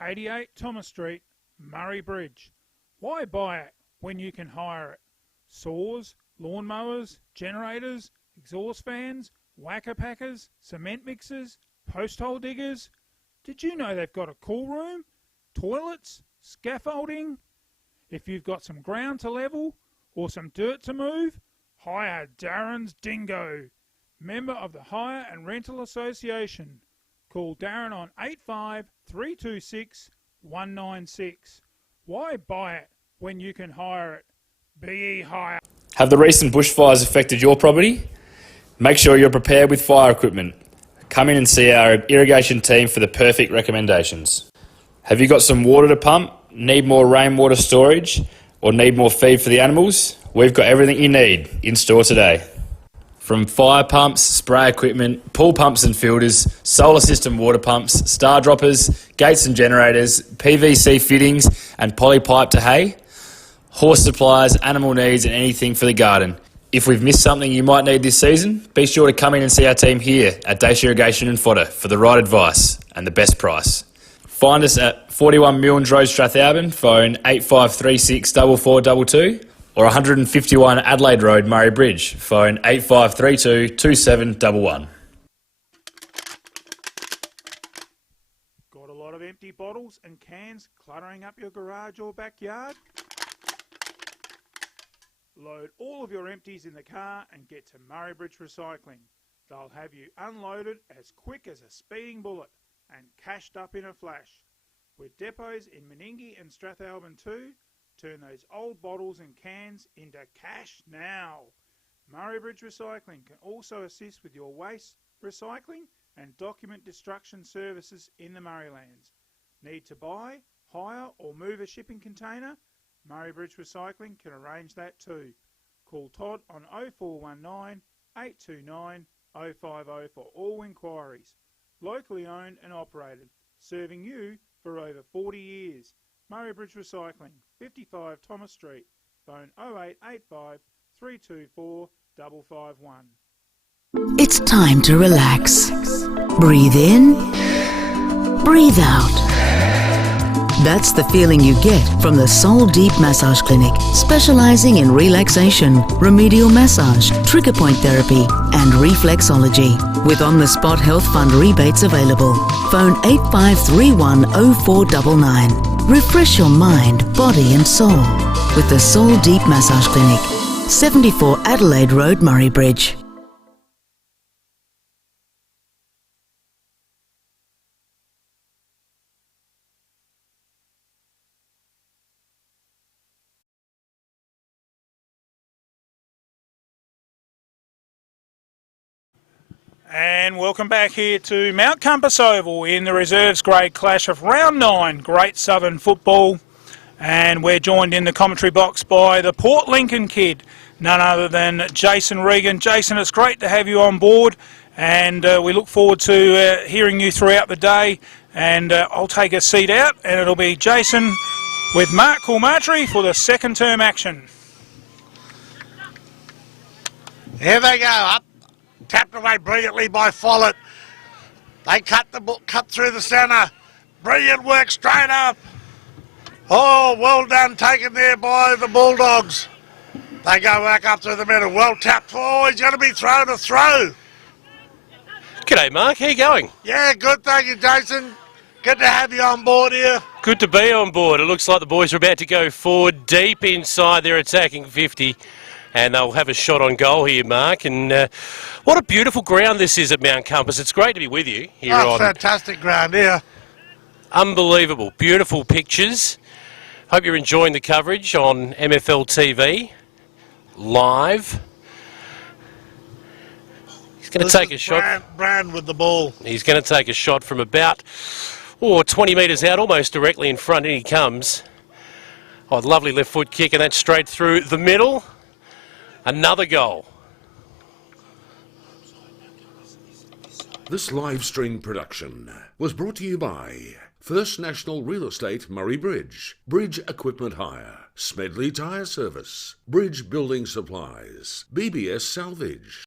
88 Thomas Street, Murray Bridge. Why buy it when you can hire it? Saws, lawnmowers, generators, exhaust fans, whacker packers, cement mixers, post hole diggers. Did you know they've got a cool room, toilets, scaffolding? If you've got some ground to level or some dirt to move, hire Darren's Dingo. Member of the Hire and Rental Association. Call Darren on 85 326 196. Why buy it when you can hire it? BE Hire. Have the recent bushfires affected your property? Make sure you're prepared with fire equipment. Come in and see our irrigation team for the perfect recommendations. Have you got some water to pump? Need more rainwater storage? Or need more feed for the animals? We've got everything you need in store today. From fire pumps, spray equipment, pool pumps and filters, solar system water pumps, star droppers, gates and generators, PVC fittings and poly pipe to hay, horse supplies, animal needs and anything for the garden. If we've missed something you might need this season, be sure to come in and see our team here at Dacia Irrigation and Fodder for the right advice and the best price. Find us at 41 Milnes Road, Strathalbyn, phone 8536 4422. Or 151 Adelaide Road, Murray Bridge, phone 8532 2711. Got a lot of empty bottles and cans cluttering up your garage or backyard? Load all of your empties in the car and get to Murray Bridge Recycling. They'll have you unloaded as quick as a speeding bullet and cashed up in a flash. With depots in Meningie and Strathalbyn too, turn those old bottles and cans into cash now. Murray Bridge Recycling can also assist with your waste recycling and document destruction services in the Murraylands. Need to buy, hire or move a shipping container? Murray Bridge Recycling can arrange that too. Call Todd on 0419 829 050 for all inquiries. Locally owned and operated, serving you for over 40 years. Murray Bridge Recycling, 55 Thomas Street, phone 0885 324 551. It's time to relax. Breathe in, breathe out. That's the feeling you get from the Soul Deep Massage Clinic, specializing in relaxation, remedial massage, trigger point therapy, and reflexology. With on-the-spot health fund rebates available. Phone 8531 0499. Refresh your mind, body and soul with the Soul Deep Massage Clinic, 74 Adelaide Road, Murray Bridge. And welcome back here to Mount Compass Oval in the reserves grade clash of round 9, Great Southern Football. And we're joined in the commentary box by the Port Lincoln kid, none other than Jason Regan. Jason, it's great to have you on board, and we look forward to hearing you throughout the day. And I'll take a seat out, and it'll be Jason with Mark Coolmartry for the second term action. Here they go, up, tapped away brilliantly by Follett. They cut through the centre. Brilliant work straight up. Oh, well done, taken there by the Bulldogs. They go back up through the middle. Well tapped. Oh, he's going to be thrown a throw. G'day, Mark. How you going? Yeah, good. Thank you, Jason. Good to have you on board here. Good to be on board. It looks like the boys are about to go forward deep inside their attacking 50, and they'll have a shot on goal here, Mark. And what a beautiful ground this is at Mount Compass. It's great to be with you here on. Fantastic ground here. Unbelievable. Beautiful pictures. Hope you're enjoying the coverage on MFL TV live. He's going to take a shot. Brand with the ball. He's going to take a shot from about 20 metres out, almost directly in front, and he comes. Oh, lovely left foot kick, and that's straight through the middle. Another goal. This live stream production was brought to you by First National Real Estate Murray Bridge, Bridge Equipment Hire, Smedley Tyre Service, Bridge Building Supplies, BBS Salvage.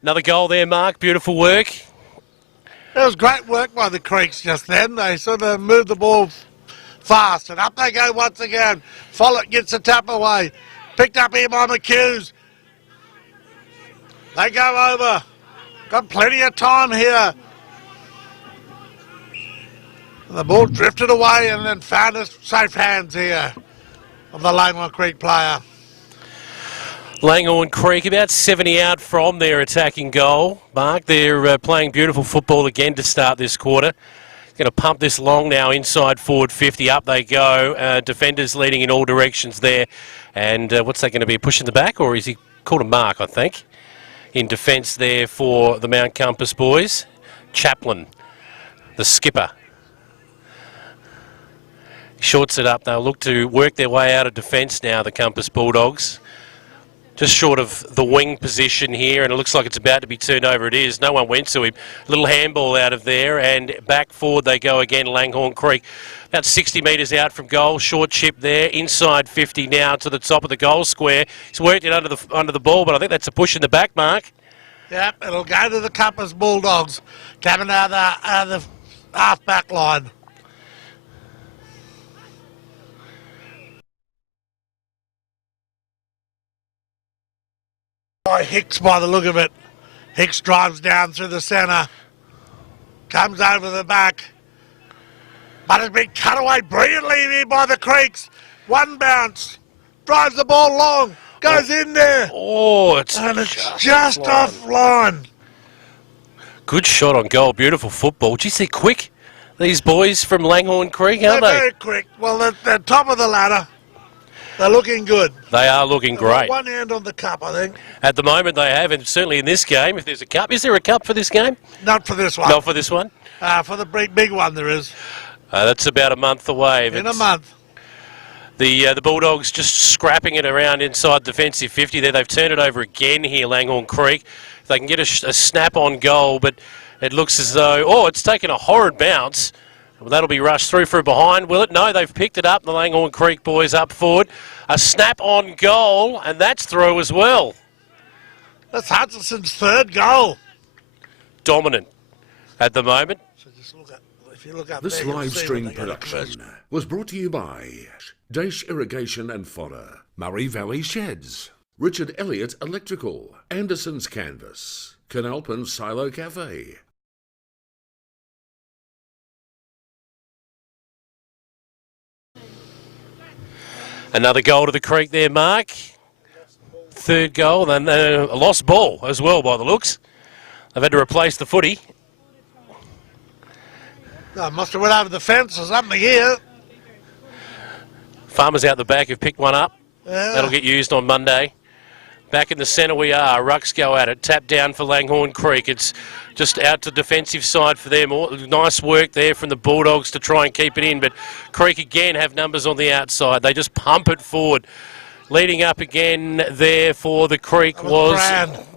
Another goal there, Mark. Beautiful work. It was great work by the Creeks just then. They sort of moved the ball fast, and up they go once again. Follett gets the tap away. Picked up here by McHughes. They go over. Got plenty of time here. The ball drifted away and then found a safe hands here of the Langhorne Creek player. Langhorne Creek about 70 out from their attacking goal. Mark, they're playing beautiful football again to start this quarter. Going to pump this long now inside forward 50. Up they go. Defenders leading in all directions there. And what's that going to be? Pushing the back, or is he called a mark, I think, in defence there for the Mount Compass boys? Chaplin, the skipper. Shorts it up. They'll look to work their way out of defence now, the Compass Bulldogs. Just short of the wing position here, and it looks like it's about to be turned over. It is. No one went to him. Little handball out of there, and back forward they go again, Langhorne Creek. About 60 metres out from goal. Short chip there, inside 50 now to the top of the goal square. He's worked it under the ball, but I think that's a push in the back, Mark. Yep, it'll go to the Compass Bulldogs, coming out of the half-back line. Hicks by the look of it. Hicks drives down through the centre. Comes over the back. But it's been cut away brilliantly here by the Creeks. One bounce. Drives the ball long. Goes in there. Oh, it's just offline. Good shot on goal. Beautiful football. Geez, they're quick, these boys from Langhorne Creek, aren't they? They're very quick. Well, they're top of the ladder. They're looking good. They are looking great. One hand on the cup, I think. At the moment they have, and certainly in this game, if there's a cup. Is there a cup for this game? Not for this one. Not for this one? For the big one there is. That's about a month away. In a month. The Bulldogs just scrapping it around inside defensive 50 there. They've turned it over again here, Langhorne Creek. They can get a snap on goal, but it looks as though, it's taken a horrid bounce. Well, that'll be rushed through for a behind, will it? No, they've picked it up, the Langhorne Creek boys up forward. A snap on goal, and that's through as well. That's Hutchinson's third goal. Dominant at the moment. So just look at, if you look up This there, live stream production was brought to you by Dash Irrigation and Fodder, Murray Valley Sheds, Richard Elliott Electrical, Anderson's Canvas, Canalpin Silo Cafe. Another goal to the Creek there, Mark. Third goal, and a lost ball as well by the looks. They've had to replace the footy. No, must have went over the fence or something here. Farmers out the back have picked one up. Yeah. That'll get used on Monday. Back in the centre we are. Rucks go at it. Tap down for Langhorne Creek. It's just out to defensive side for them. Nice work there from the Bulldogs to try and keep it in. But Creek again have numbers on the outside. They just pump it forward. Leading up again there for the Creek was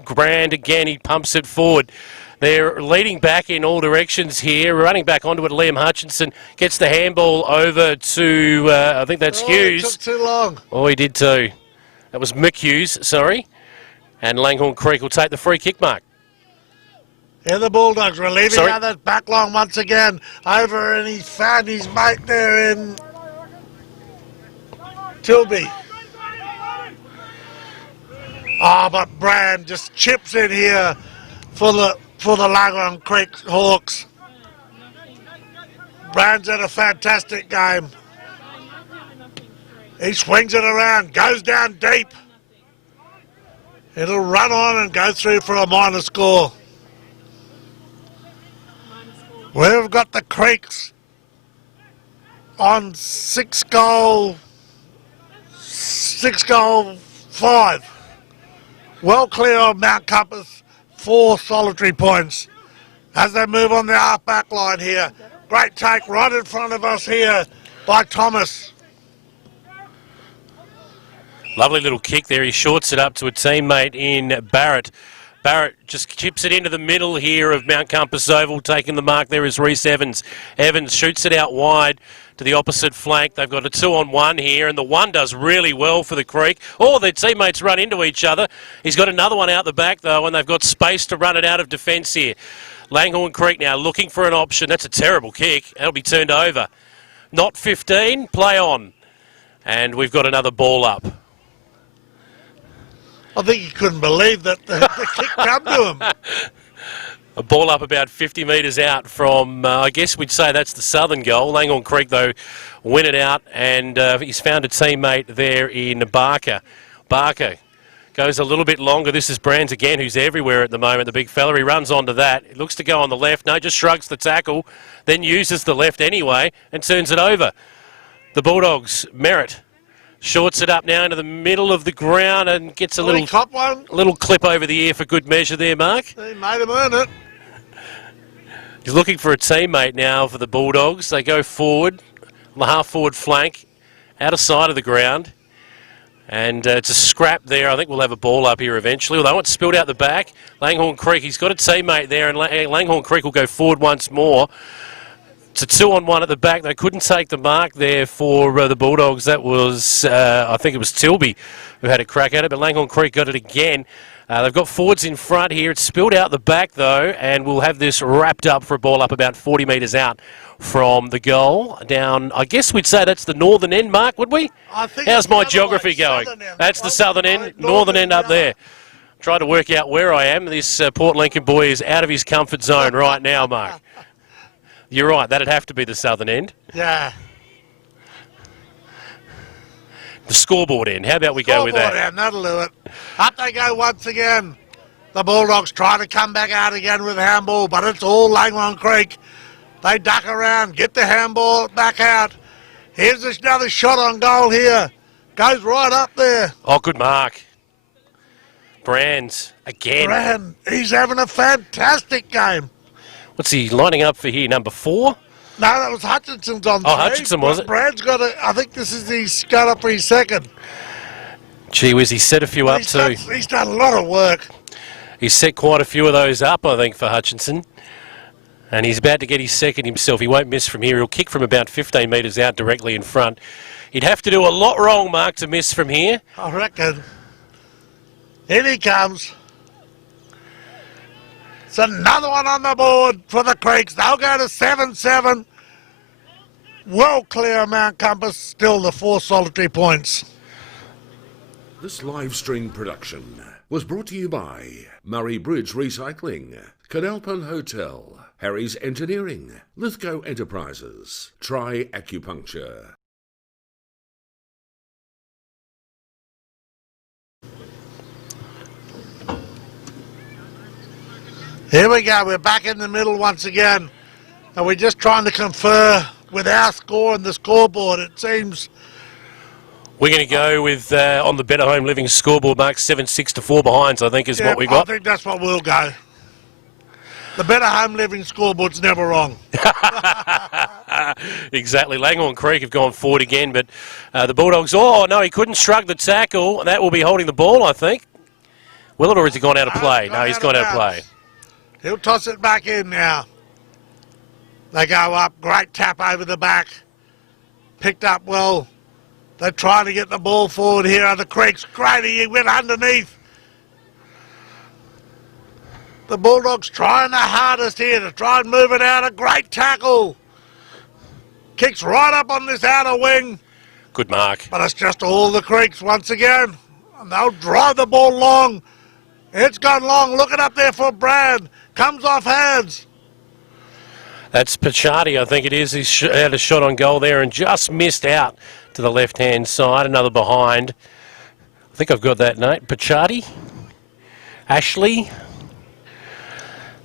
Grand again. He pumps it forward. They're leading back in all directions here. Running back onto it, Liam Hutchinson gets the handball over to, I think that's Hughes. It took too long. Oh, he did too. That was Mick Hughes, sorry. And Langhorne Creek will take the free kick mark. Yeah, the Bulldogs relieving Sorry? out that back line once again. Over, and he's found his mate there in Tilby. But Brand just chips in here for the Langhorne Creek Hawks. Brand's had a fantastic game. He swings it around, goes down deep. It'll run on and go through for a minor score. We've got the Creeks on 6-goal 5. Well clear of Mount Compass, 4 solitary points. As they move on the half-back line here. Great take right in front of us here by Thomas. Lovely little kick there. He shorts it up to a teammate in Barrett. Barrett just chips it into the middle here of Mount Compass Oval. Taking the mark there is Reece Evans. Evans shoots it out wide to the opposite flank. They've got a 2-on-1 here, and the one does really well for the Creek. Oh, their teammates run into each other. He's got another one out the back, though, and they've got space to run it out of defence here. Langhorne Creek now looking for an option. That's a terrible kick. That'll be turned over. Not 15. Play on. And we've got another ball up. I think he couldn't believe that the kick come to him. A ball up about 50 metres out from, I guess we'd say that's the southern goal. Langhorne Creek, though, win it out, and he's found a teammate there in Barker. Barker goes a little bit longer. This is Brands again, who's everywhere at the moment, the big fella. He runs onto that. It looks to go on the left. No, just shrugs the tackle, then uses the left anyway and turns it over. The Bulldogs, Merritt, shorts it up now into the middle of the ground and gets a little clip over the ear for good measure there, Mark. He made him earn it. He's looking for a teammate now for the Bulldogs. They go forward, on the half-forward flank, out of sight of the ground. And it's a scrap there. I think we'll have a ball up here eventually, although it's spilled out the back. Langhorne Creek, he's got a teammate there, and Langhorne Creek will go forward once more. It's a 2-on-1 at the back. They couldn't take the mark there for the Bulldogs. That was, I think it was Tilby who had a crack at it, but Langhorne Creek got it again. They've got forwards in front here. It's spilled out the back, though, and we'll have this wrapped up for a ball up about 40 metres out from the goal. Down, I guess we'd say that's the northern end, Mark, would we? How's my geography going? That's the southern end, northern end up there. Trying to work out where I am. This Port Lincoln boy is out of his comfort zone right now, Mark. You're right, that'd have to be the southern end. Yeah. The scoreboard end, how about we go with that? Scoreboard end, that'll do it. Up they go once again. The Bulldogs try to come back out again with handball, but it's all Langhorne Creek. They duck around, get the handball back out. Here's another shot on goal here. Goes right up there. Oh, good mark. Brands, again. Brand, he's having a fantastic game. What's he lining up for here, number 4? No, that was Hutchinson's on 3. Oh, Hutchinson, was it? Brad's got I think this is he's got up for his second. Gee whiz, he's set a few up too. He's done a lot of work. He's set quite a few of those up, I think, for Hutchinson. And he's about to get his second himself. He won't miss from here. He'll kick from about 15 metres out directly in front. He'd have to do a lot wrong, Mark, to miss from here. I reckon. In he comes. It's another one on the board for the Creeks. They'll go to 7-7. Well clear Mount Compass. Still the 4 solitary points. This live stream production was brought to you by Murray Bridge Recycling, Cadalpin Hotel, Harry's Engineering, Lithgow Enterprises, Try Acupuncture. Here we go, we're back in the middle once again. And we're just trying to confer with our score and the scoreboard. It seems We're going to go with, on the Better Home Living scoreboard, Mark, 7-6 to 4 behinds, I think is what we got. I think that's what we'll go. The Better Home Living scoreboard's never wrong. Exactly. Langhorne Creek have gone forward again, but the Bulldogs, oh, no, he couldn't shrug the tackle. That will be holding the ball, I think. Will it, or has he gone out of play? No, he's gone out of play. He'll toss it back in now. They go up. Great tap over the back. Picked up well. They're trying to get the ball forward here on the Creeks. Great, he went underneath. The Bulldogs trying their hardest here to try and move it out. A great tackle. Kicks right up on this outer wing. Good mark. But it's just all the Creeks once again. And they'll drive the ball long. It's gone long. Look it up there for Brad. Comes off hands. That's Pachardi, I think it is. He's had a shot on goal there and just missed out to the left-hand side. Another behind. I think I've got that, Nate. Pachardi. Ashley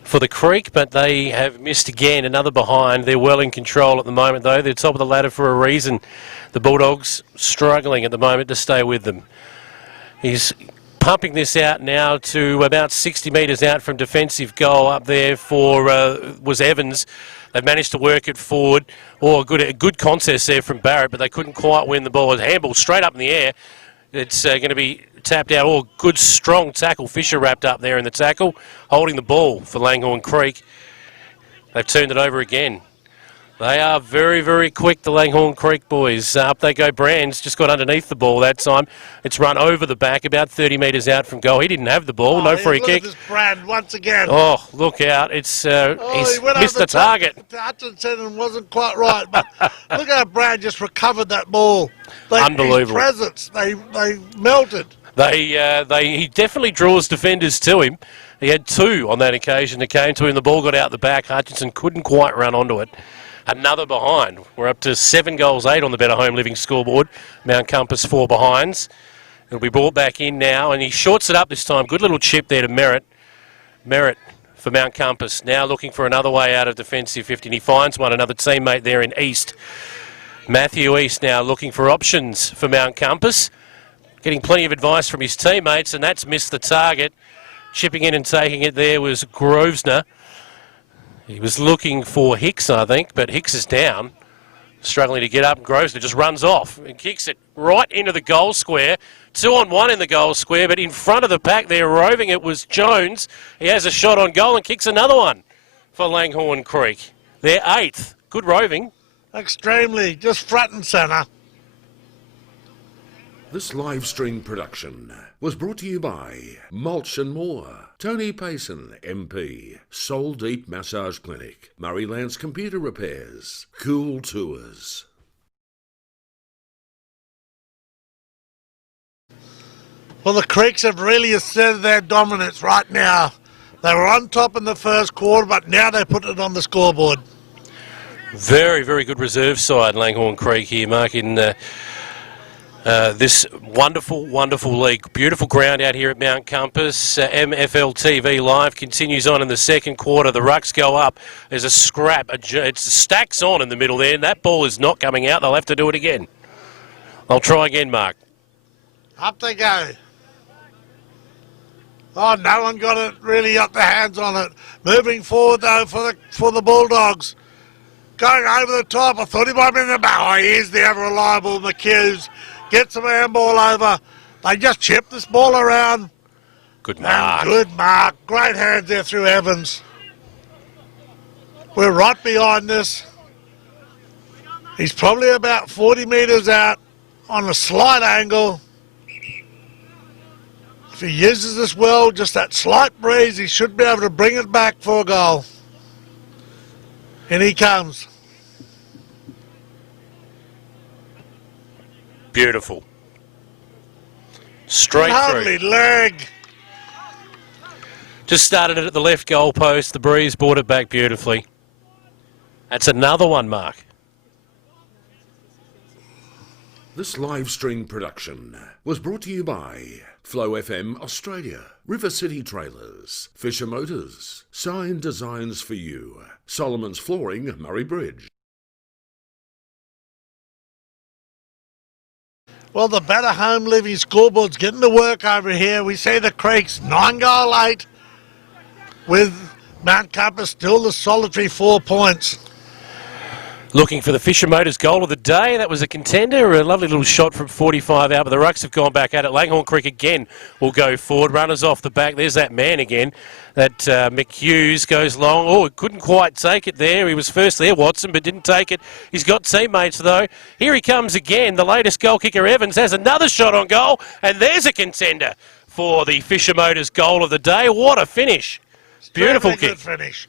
for the Creek, but they have missed again. Another behind. They're well in control at the moment, though. They're top of the ladder for a reason. The Bulldogs struggling at the moment to stay with them. He's pumping this out now to about 60 metres out from defensive goal up there for, was Evans. They've managed to work it forward. Oh, a good contest there from Barrett, but they couldn't quite win the ball. A handball straight up in the air. It's going to be tapped out. Oh, good strong tackle. Fisher wrapped up there in the tackle, holding the ball for Langhorne Creek. They've turned it over again. They are very, very quick, the Langhorne Creek boys. Up they go. Brands just got underneath the ball that time. It's run over the back, about 30 metres out from goal. He didn't have the ball. No free kick. Look at this Brand once again. Oh, look out. It's he's missed the target. Hutchinson wasn't quite right, but look how Brand just recovered that ball. Unbelievable. His presence, they melted. He definitely draws defenders to him. He had two on that occasion that came to him. The ball got out the back. Hutchinson couldn't quite run onto it. Another behind. We're up to 7 goals, 8 on the Better Home Living scoreboard. Mount Compass 4 behinds. It'll be brought back in now, and he shorts it up this time. Good little chip there to Merritt. Merritt for Mount Compass. Now looking for another way out of defensive 50, and he finds one, another teammate there in East. Matthew East now looking for options for Mount Compass. Getting plenty of advice from his teammates, and that's missed the target. Chipping in and taking it there was Grosvenor. He was looking for Hicks, I think, but Hicks is down, struggling to get up. Grosvenor just runs off and kicks it right into the goal square. 2-on-1 in the goal square, but in front of the pack there, roving it was Jones. He has a shot on goal and kicks another one for Langhorne Creek. They're 8th. Good roving. Extremely, just front and centre. This live stream production was brought to you by Mulch and More, Tony Payson, MP, Soul Deep Massage Clinic, Murraylands Computer Repairs, Cool Tours. Well, the Creeks have really asserted their dominance right now. They were on top in the first quarter, but now they put it on the scoreboard. Very, very good reserve side, Langhorne Creek here, Mark, in this wonderful, wonderful league. Beautiful ground out here at Mount Compass. MFL TV Live continues on in the second quarter. The rucks go up. There's a scrap. It stacks on in the middle there, and that ball is not coming out. They'll have to do it again. I'll try again, Mark. Up they go. Oh, no one got it really up their hands on it. Moving forward, though, for the Bulldogs. Going over the top. I thought he might have been in the back. Oh, here's the ever-reliable McHughes. Gets a handball over. They just chip this ball around. Good mark. And good mark. Great hands there through Evans. We're right behind this. He's probably about 40 metres out on a slight angle. If he uses this well, just that slight breeze, he should be able to bring it back for a goal. And he comes. Beautiful. Straight Lovely through. leg. Just started it at the left goal post. The breeze brought it back beautifully. That's another one, Mark. This live stream production was brought to you by Flow FM Australia, River City Trailers, Fisher Motors, Sign Designs for You, Solomon's Flooring, Murray Bridge. Well, the Better Home Living scoreboard's getting to work over here. We see the Creeks 9-goal-8 with Mount Compass still the solitary 4 points. Looking for the Fisher Motors goal of the day. That was a contender. A lovely little shot from 45 out, but the Rucks have gone back at it. Langhorne Creek again will go forward. Runners off the back. There's that man again. That McHughes goes long. Oh, he couldn't quite take it there. He was first there, Watson, but didn't take it. He's got teammates, though. Here he comes again. The latest goal kicker, Evans, has another shot on goal, and there's a contender for the Fisher Motors goal of the day. What a finish. Beautiful kick. Good finish.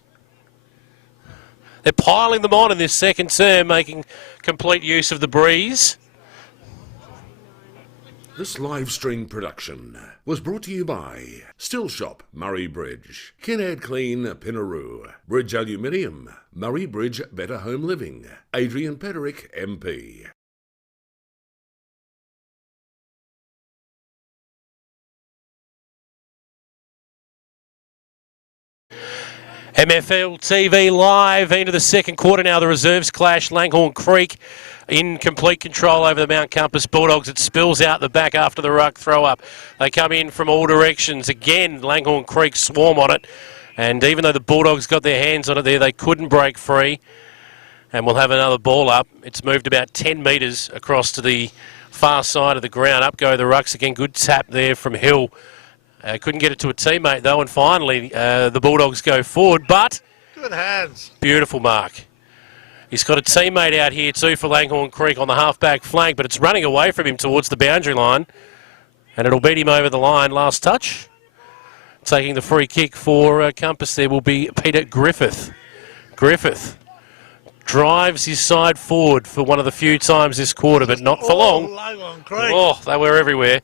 They're piling them on in this second term, making complete use of the breeze. This live stream production was brought to you by Still Shop, Murray Bridge, Kinnaird Clean, Pinaroo, Bridge Aluminium, Murray Bridge Better Home Living, Adrian Pederick, MP. MFL TV live into the second quarter now. The reserves clash. Langhorne Creek in complete control over the Mount Compass Bulldogs. It spills out the back after the ruck throw up. They come in from all directions. Again, Langhorne Creek swarm on it. And even though the Bulldogs got their hands on it there, they couldn't break free. And we'll have another ball up. It's moved about 10 metres across to the far side of the ground. Up go the rucks again. Good tap there from Hill. Couldn't get it to a teammate, though, and finally the Bulldogs go forward, but... Good hands. Beautiful mark. He's got a teammate out here, too, for Langhorne Creek on the half-back flank, but it's running away from him towards the boundary line, and it'll beat him over the line. Last touch. Taking the free kick for Compass there will be Peter Griffith. Griffith drives his side forward for one of the few times this quarter, but not for long. Langhorne Creek. Oh, they were everywhere.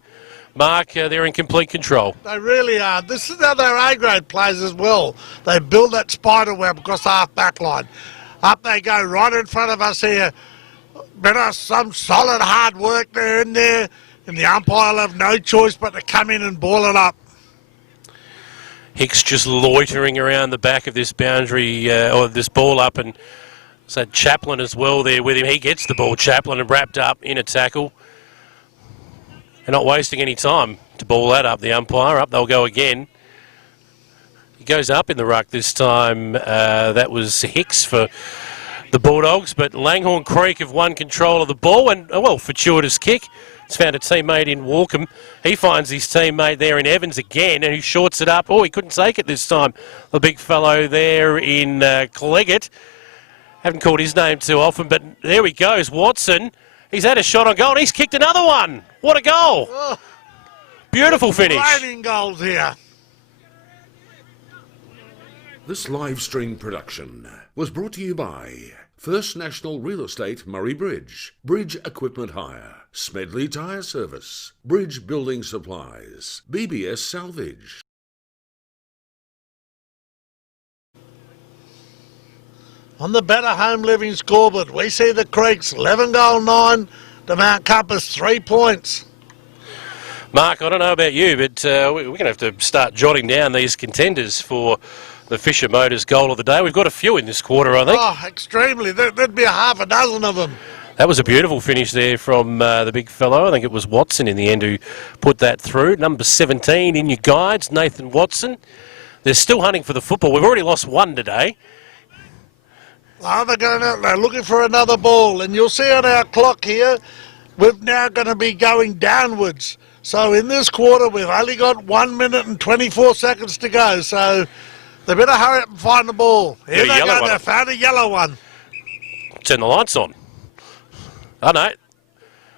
Mark, they're in complete control. They really are. This is how their A-grade plays as well. They build that spider web across the half-back line. Up they go, right in front of us here. Better some solid hard work there in there, and the umpire will have no choice but to come in and ball it up. Hicks just loitering around the back of this boundary, or this ball up, and so Chaplin as well there with him. He gets the ball, Chaplin, and wrapped up in a tackle. They're not wasting any time to ball that up. The umpire up, they'll go again. He goes up in the ruck this time. That was Hicks for the Bulldogs, but Langhorne Creek have won control of the ball, and well, fortuitous kick. It's found a teammate in Walkham. He finds his teammate there in Evans again, and he shorts it up. Oh, he couldn't take it this time. The big fellow there in Cleggett. Haven't called his name too often, but there he goes, Watson. He's had a shot on goal, and he's kicked another one. What a goal. Oh, beautiful finish. Raining goals here. This live stream production was brought to you by First National Real Estate Murray Bridge, Bridge Equipment Hire, Smedley Tyre Service, Bridge Building Supplies, BBS Salvage. On the Better Home Living scoreboard, we see the Creeks 11-goal-9, the Mount Compass 3 points. Mark, I don't know about you, but we're going to have to start jotting down these contenders for the Fisher Motors goal of the day. We've got a few in this quarter, I think. Oh, extremely. There'd be a half a dozen of them. That was a beautiful finish there from the big fellow. I think it was Watson in the end who put that through. Number 17 in your guides, Nathan Watson. They're still hunting for the football. We've already lost one today. Oh, they're going out there looking for another ball, and you'll see on our clock here, we're now going to be going downwards. So in this quarter, we've only got 1 minute and 24 seconds to go, so they better hurry up and find the ball. Here they go, they found a yellow one. Turn the lights on. Oh no,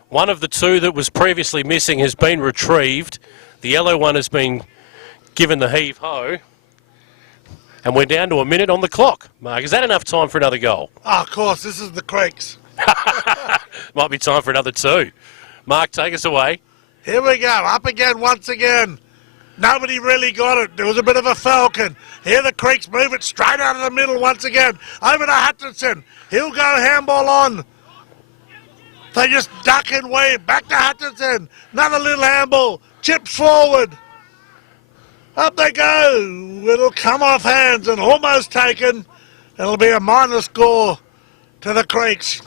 one of the two that was previously missing has been retrieved. The yellow one has been given the heave-ho. And we're down to a minute on the clock. Mark, is that enough time for another goal? Oh, of course, this is the Creeks. Might be time for another two. Mark, take us away. Here we go, up again once again. Nobody really got it. There was a bit of a falcon. Here the Creeks move it straight out of the middle once again. Over to Hutchinson. He'll go handball on. They just duck and weave. Back to Hutchinson. Another little handball. Chips forward. Up they go. It'll come off hands and almost taken. It'll be a minor score to the Creeks.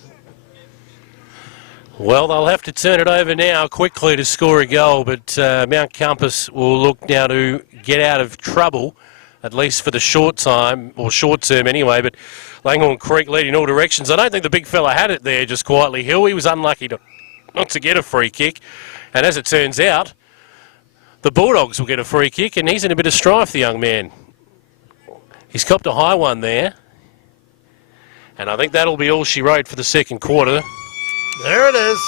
Well, they'll have to turn it over now quickly to score a goal, but Mount Compass will look now to get out of trouble, at least for the short time, or short term anyway, but Langhorne Creek leading all directions. I don't think the big fella had it there just quietly, Hill. He was unlucky not to get a free kick, and as it turns out, the Bulldogs will get a free kick, and he's in a bit of strife, the young man. He's copped a high one there, and I think that'll be all she wrote for the second quarter. There it is.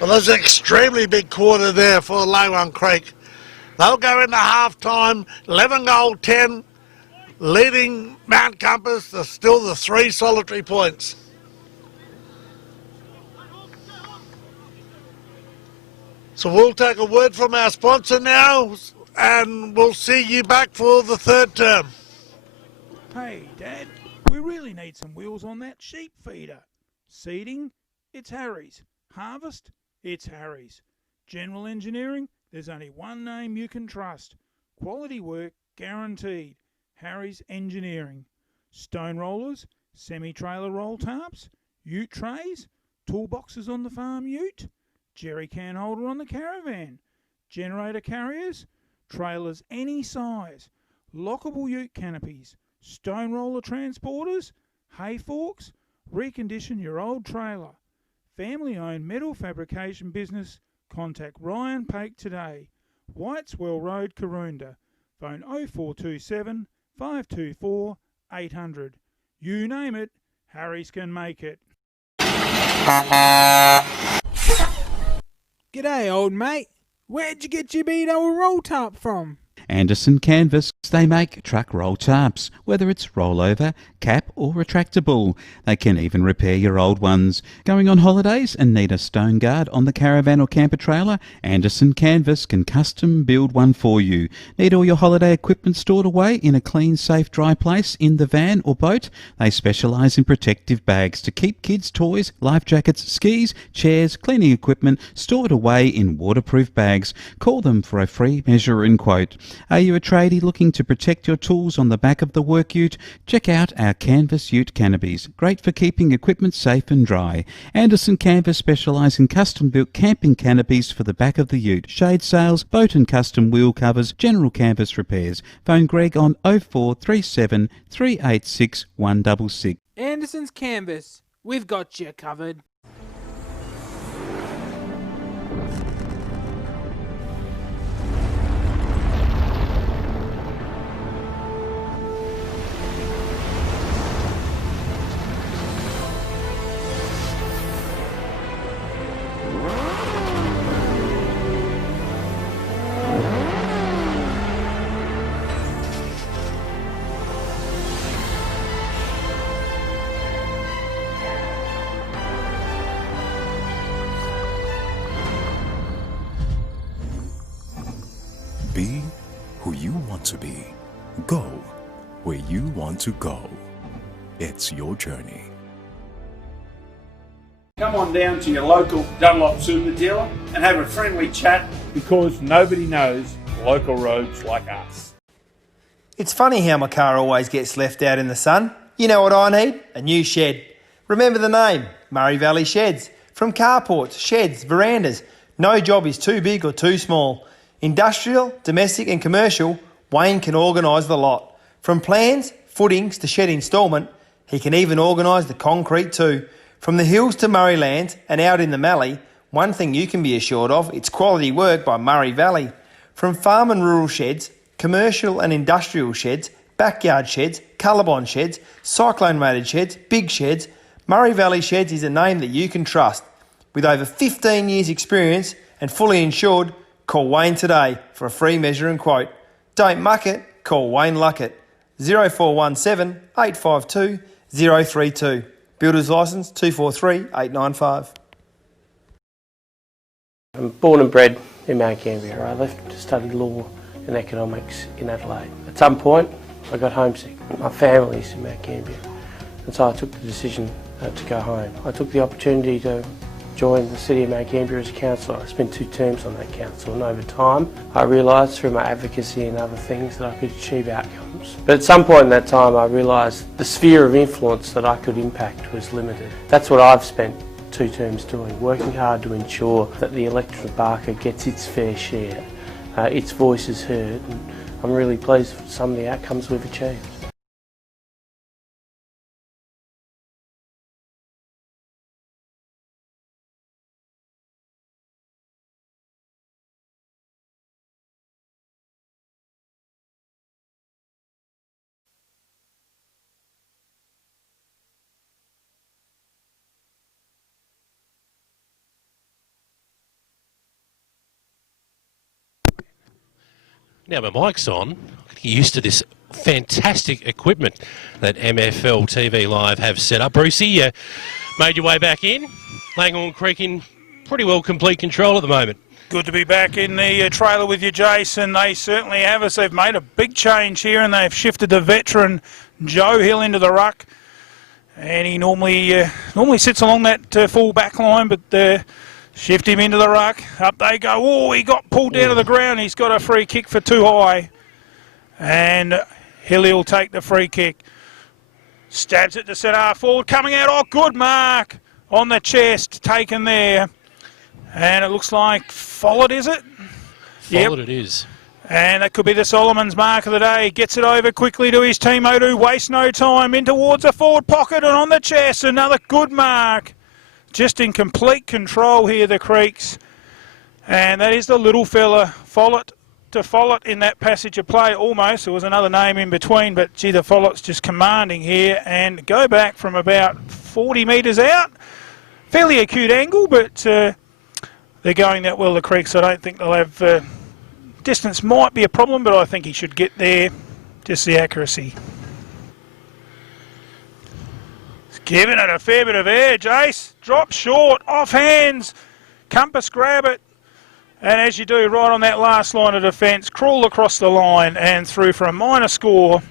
Well, there's an extremely big quarter there for Langhorne Creek. They'll go into half-time, 11 goal 10, leading Mount Compass. There's still the 3 solitary points. So we'll take a word from our sponsor now, and we'll see you back for the third term. Hey, Dad, we really need some wheels on that sheep feeder. Seeding? It's Harry's. Harvest? It's Harry's. General engineering? There's only one name you can trust. Quality work guaranteed. Harry's Engineering. Stone rollers? Semi-trailer roll tarps? Ute trays? Toolboxes on the farm ute? Jerry can holder on the caravan? Generator carriers? Trailers any size? Lockable ute canopies? Stone roller transporters? Hay forks? Recondition your old trailer. Family-owned metal fabrication business. Contact Ryan Pake today. Whiteswell Road, Karoonda. Phone 0427 524 800. You name it, Harry's can make it. G'day, old mate. Where'd you get your beat old roll top from? Anderson Canvas, they make truck roll tarps, whether it's rollover, cap or retractable. They can even repair your old ones. Going on holidays and need a stone guard on the caravan or camper trailer? Anderson Canvas can custom build one for you. Need all your holiday equipment stored away in a clean, safe, dry place in the van or boat? They specialise in protective bags to keep kids' toys, life jackets, skis, chairs, cleaning equipment stored away in waterproof bags. Call them for a free measure and quote. Are you a tradie looking to protect your tools on the back of the work ute? Check out our Canvas Ute canopies. Great for keeping equipment safe and dry. Anderson Canvas specialise in custom-built camping canopies for the back of the ute, shade sails, boat and custom wheel covers, general canvas repairs. Phone Greg on 0437 386 166. Anderson's Canvas. We've got you covered. Be who you want to be. Go where you want to go. It's your journey. Come on down to your local Dunlop super dealer and have a friendly chat, because nobody knows local roads like us. It's funny how my car always gets left out in the sun. You know what I need? A new shed. Remember the name, Murray Valley Sheds. From carports, sheds, verandas, no job is too big or too small. Industrial, domestic and commercial, Wayne can organise the lot. From plans, footings to shed instalment, he can even organise the concrete too. From the hills to Murraylands and out in the Mallee, one thing you can be assured of, it's quality work by Murray Valley. From farm and rural sheds, commercial and industrial sheds, backyard sheds, colorbond sheds, cyclone-rated sheds, big sheds, Murray Valley Sheds is a name that you can trust. With over 15 years experience and fully insured, call Wayne today for a free measure and quote. Don't muck it, call Wayne Luckett. 0417 852 032. Builder's licence 243895. I'm born and bred in Mount Gambier. I left to study law and economics in Adelaide. At some point, I got homesick. My family's in Mount Gambier, and so I took the decision to go home. I took the opportunity to joined the City of Mount Gambier as a councillor. I spent 2 terms on that council, and over time I realised through my advocacy and other things that I could achieve outcomes. But at some point in that time I realised the sphere of influence that I could impact was limited. That's what I've spent 2 terms doing, working hard to ensure that the electorate of Barker gets its fair share, its voice is heard, and I'm really pleased with some of the outcomes we've achieved. Now my mic's on. Get used to this fantastic equipment that MFL TV Live have set up. Brucey, you made your way back in. Langhorne Creek in pretty well complete control at the moment. Good to be back in the trailer with you, Jason. They certainly have us. They've made a big change here and they've shifted the veteran Joe Hill into the ruck. And he normally sits along that full back line, but shift him into the ruck. Up they go. Oh, he got pulled down to the ground. He's got a free kick for too high. And Hilly will take the free kick. Stabs it to centre half forward. Coming out. Oh, good mark on the chest. Taken there. And it looks like Follett, is it? Follett it is. And that could be the Solomon's mark of the day. Gets it over quickly to his teammate who wastes no time. In towards the forward pocket and on the chest. Another good mark. Just in complete control here, the Creeks. And that is the little fella, Follett to Follett in that passage of play almost. There was another name in between, but gee, the Follett's just commanding here and go back from about 40 metres out. Fairly acute angle, but they're going that well, the Creeks. I don't think they'll have... distance might be a problem, but I think he should get there. Just the accuracy. Giving it a fair bit of air, Jace. Drop short, off hands. Compass grab it. And as you do, right on that last line of defence, crawl across the line and through for a minor score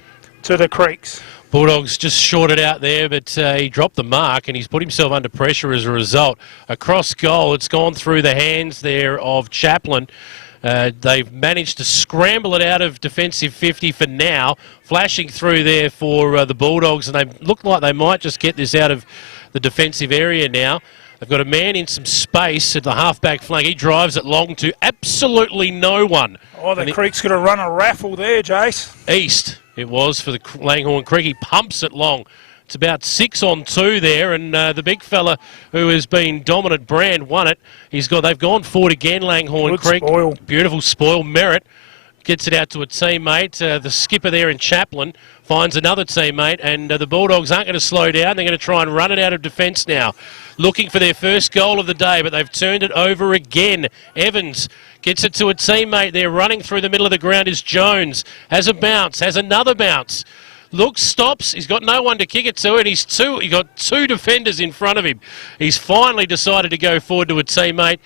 to the Creeks. Bulldogs just shorted out there, but he dropped the mark and he's put himself under pressure as a result. Across goal, it's gone through the hands there of Chaplin. They've managed to scramble it out of defensive 50 for now, flashing through there for the Bulldogs, and they look like they might just get this out of the defensive area now. They've got a man in some space at the half-back flank. He drives it long to absolutely no one. Oh, the Creek's got to run a raffle there, Jace. East it was for the Langhorne Creek. He pumps it long. It's about 6-on-2 there, and the big fella who has been dominant, Brand, won it. They've gone forward again, Langhorne Creek. Spoil. Beautiful spoil. Merritt gets it out to a teammate. The skipper there in Chaplin finds another teammate, and the Bulldogs aren't going to slow down. They're going to try and run it out of defence now. Looking for their first goal of the day, but they've turned it over again. Evans gets it to a teammate there. Running through the middle of the ground is Jones. Has a bounce, has another bounce. Looks, stops, he's got no one to kick it to, and he's got 2 defenders in front of him. He's finally decided to go forward to a teammate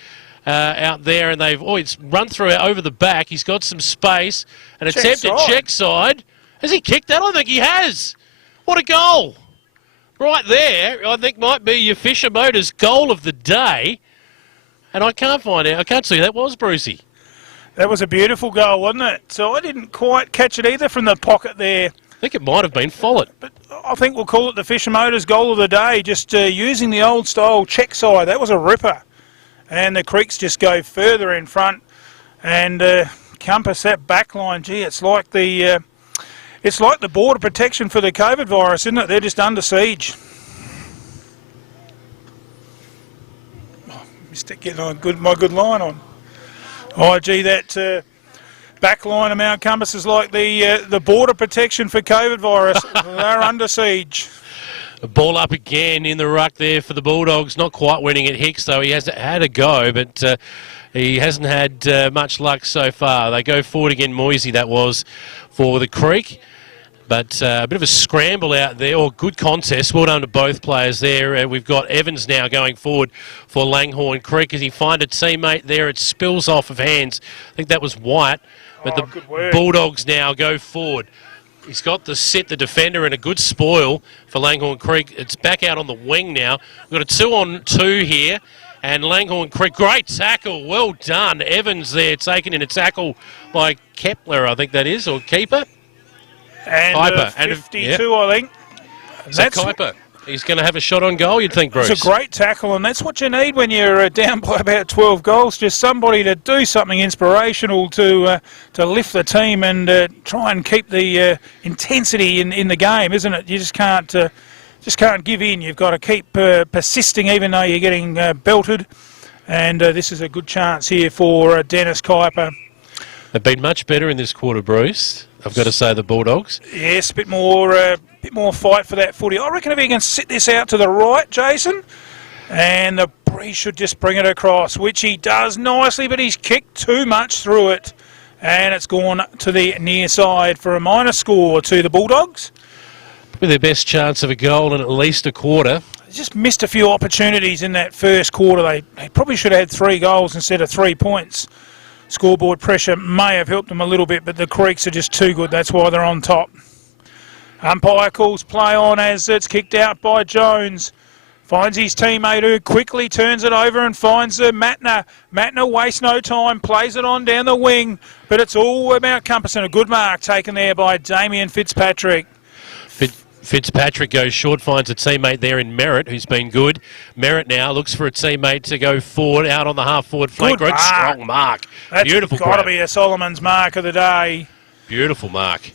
out there, and it's run through over the back. He's got some space. An attempted check side. Has he kicked that? I think he has. What a goal. Right there, I think might be your Fisher Motors goal of the day. And I can't see who that was, Brucey. That was a beautiful goal, wasn't it? So I didn't quite catch it either from the pocket there. I think it might have been Follett. But I think we'll call it the Fisher Motors goal of the day, just using the old style check side. That was a ripper. And the Creeks just go further in front and compass that back line. Gee, it's like the border protection for the COVID virus, isn't it? They're just under siege. Oh, Mr. Getting my good line on. Oh, gee, that... back line of Mount Compass is like the border protection for COVID virus. They're under siege. A ball up again in the ruck there for the Bulldogs. Not quite winning at Hicks, though. He has had a go, but he hasn't had much luck so far. They go forward again. Moisey, that was, for the Creek. But a bit of a scramble out there, or good contest. Well done to both players there. We've got Evans now going forward for Langhorne Creek. As he finds a teammate there, it spills off of hands. I think that was White. But the Bulldogs now go forward. He's got to sit the defender and a good spoil for Langhorne Creek. It's back out on the wing now. We've got a 2-on-2 here. And Langhorne Creek, great tackle, well done. Evans there taken in a tackle by Kepler, I think that is, or keeper. And Kuiper. 52, I think. So Kuiper, he's going to have a shot on goal, you'd think, Bruce. It's a great tackle, and that's what you need when you're down by about 12 goals. Just somebody to do something inspirational to lift the team and try and keep the intensity in the game, isn't it? You just can't give in. You've got to keep persisting, even though you're getting belted. And this is a good chance here for Dennis Kuiper. They've been much better in this quarter, Bruce. I've got to say, the Bulldogs. Yes, a bit more fight for that footy. I reckon if he can sit this out to the right, Jason, and the Bree should just bring it across, which he does nicely, but he's kicked too much through it. And it's gone to the near side for a minor score to the Bulldogs. With their best chance of a goal in at least a quarter. They just missed a few opportunities in that first quarter. They probably should have had 3 goals instead of 3 points. Scoreboard pressure may have helped them a little bit, but the Creeks are just too good. That's why they're on top. Umpire calls play on as it's kicked out by Jones. Finds his teammate who quickly turns it over and finds Matner. Matner wastes no time, plays it on down the wing, but it's all about Compass, and a good mark taken there by Damien Fitzpatrick. Fitzpatrick goes short, finds a teammate there in Merritt, who's been good. Merritt now looks for a teammate to go forward, out on the half-forward flank. Great strong mark. That's Beautiful got to grab. be a Solomon's mark of the day. Beautiful mark.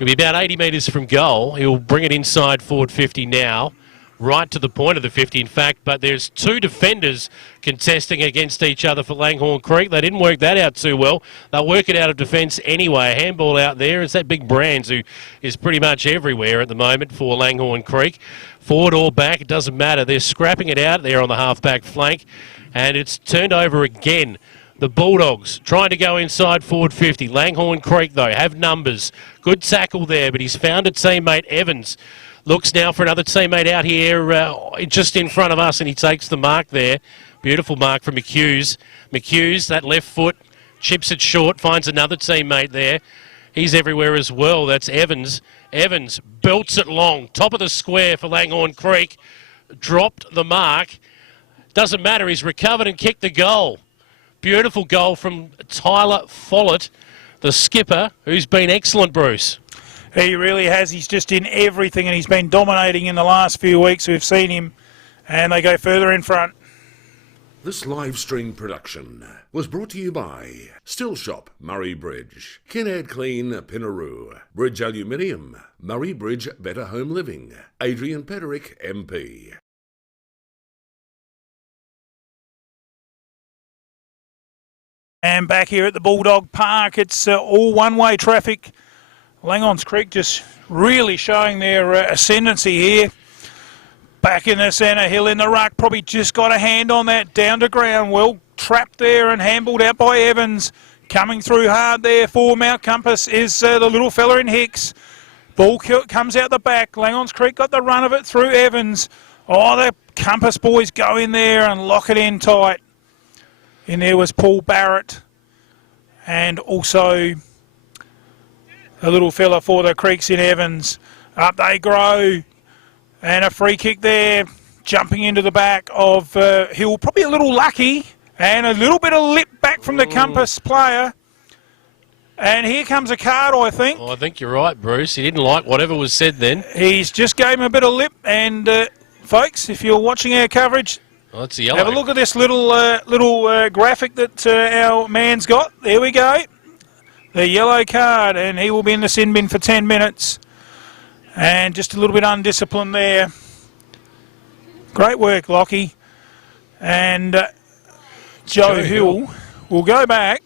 He'll be about 80 metres from goal. He'll bring it inside forward 50 now. Right to the point of the 50, in fact, but there's 2 defenders contesting against each other for Langhorne Creek. They didn't work that out too well. They'll work it out of defence anyway. A handball out there. It's that big Brands who is pretty much everywhere at the moment for Langhorne Creek. Forward or back, it doesn't matter. They're scrapping it out there on the half-back flank, and it's turned over again. The Bulldogs trying to go inside forward 50. Langhorne Creek, though, have numbers. Good tackle there, but he's found a teammate, Evans. Looks now for another teammate out here just in front of us, and he takes the mark there. Beautiful mark from McHughes. McHughes, that left foot, chips it short, finds another teammate there. He's everywhere as well. That's Evans. Evans belts it long. Top of the square for Langhorne Creek. Dropped the mark. Doesn't matter. He's recovered and kicked the goal. Beautiful goal from Tyler Follett, the skipper, who's been excellent, Bruce. He really has. He's just in everything, and he's been dominating in the last few weeks. We've seen him, and they go further in front. This live stream production was brought to you by Still Shop, Murray Bridge, Kinnaird Clean, Pinaroo, Bridge Aluminium, Murray Bridge Better Home Living, Adrian Pederick, MP. And back here at the Bulldog Park, it's all one-way traffic. Langhorne Creek just really showing their ascendancy here. Back in the centre, Hill in the ruck, probably just got a hand on that, down to ground. Well trapped there and handballed out by Evans. Coming through hard there for Mount Compass is the little fella in Hicks. Ball comes out the back. Langhorne Creek got the run of it through Evans. Oh, the Compass boys go in there and lock it in tight. In there was Paul Barrett and also a little fella for the Creeks in Evans. Up they grow. And a free kick there. Jumping into the back of Hill. Probably a little lucky. And a little bit of lip back from the Compass player. And here comes a card, I think. Oh, I think you're right, Bruce. He didn't like whatever was said then. He's just gave him a bit of lip. And, folks, if you're watching our coverage, well, that's a yellow. Have a look at this little graphic that our man's got. There we go. The yellow card, and he will be in the sin bin for 10 minutes. And just a little bit undisciplined there. Great work, Lockie. And Joe Hill will go back.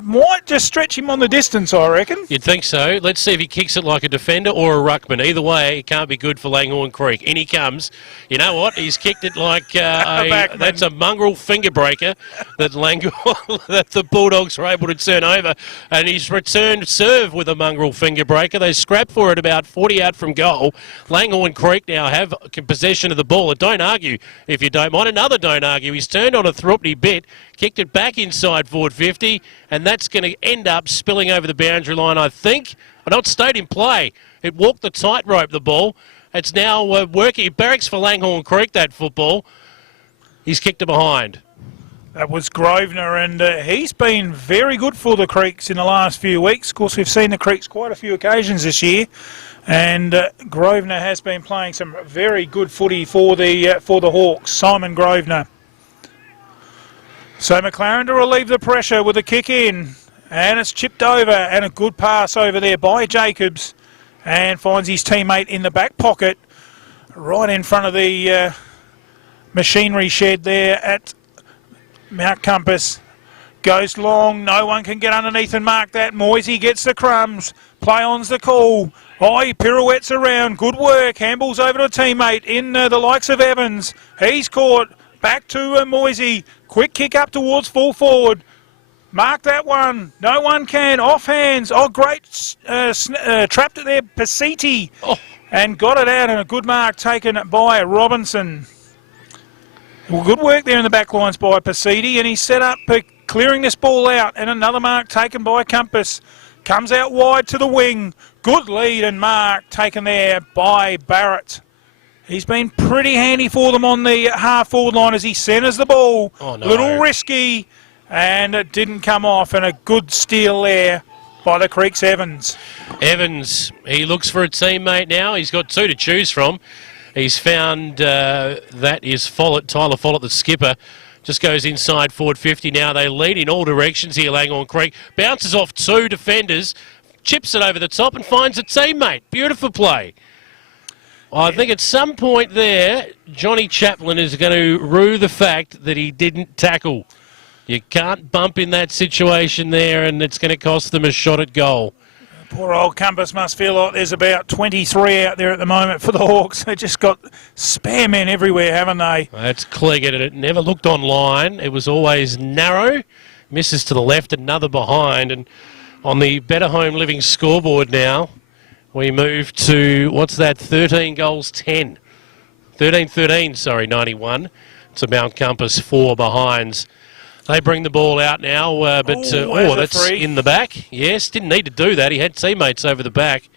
Might just stretch him on the distance, I reckon. You'd think so. Let's see if he kicks it like a defender or a ruckman. Either way, it can't be good for Langhorne Creek. In he comes. You know what? He's kicked it like that's a mongrel finger breaker that that the Bulldogs were able to turn over. And he's returned serve with a mongrel finger breaker. They scrap for it about 40 out from goal. Langhorne Creek now have possession of the ball. And don't argue if you don't mind. Another don't argue. He's turned on a thrupney bit, kicked it back inside forward 50, and that's going to end up spilling over the boundary line, I think. But not stayed in play. It walked the tightrope, the ball. It's now working. Barracks for Langhorne Creek, that football. He's kicked it behind. That was Grosvenor, and he's been very good for the Creeks in the last few weeks. Of course, we've seen the Creeks quite a few occasions this year, and Grosvenor has been playing some very good footy for the Hawks. Simon Grosvenor. So McLaren to relieve the pressure with a kick in, and it's chipped over, and a good pass over there by Jacobs, and finds his teammate in the back pocket, right in front of the machinery shed there at Mount Compass. Goes long, no one can get underneath and mark that. Moisey gets the crumbs, play on's the call. Oh, he pirouettes around, good work, handballs over to a teammate in the likes of Evans. He's caught, back to Moisey, quick kick up towards full forward. Mark that one, no one can, off hands. Oh, great, trapped it there, Pasiti. And got it out, and a good mark taken by Robinson. Well, good work there in the back lines by Pasiti, and he's set up clearing this ball out, and another mark taken by Compass. Comes out wide to the wing. Good lead and mark taken there by Barrett. He's been pretty handy for them on the half-forward line as he centres the ball. Oh, no. Little risky, and it didn't come off, and a good steal there by the Creeks Evans. Evans, he looks for a teammate now. He's got two to choose from. He's found that is Follett, Tyler Follett, the skipper. Just goes inside forward 50 now. They lead in all directions here, Langhorne Creek. Bounces off two defenders, chips it over the top and finds a teammate. Beautiful play. I think at some point there, Johnny Chaplin is going to rue the fact that he didn't tackle. You can't bump in that situation there, and it's going to cost them a shot at goal. Poor old Compass must feel like there's about 23 out there at the moment for the Hawks. They just got spare men everywhere, haven't they? That's Cleggett, and it never looked online. It was always narrow. Misses to the left, another behind. And on the Better Home Living scoreboard now, we move to, what's that, 13 goals, 10. 13-13, sorry, 91. To Mount Compass, 4 behinds. They bring the ball out now, but that's in the back. Yes, didn't need to do that. He had teammates over the back.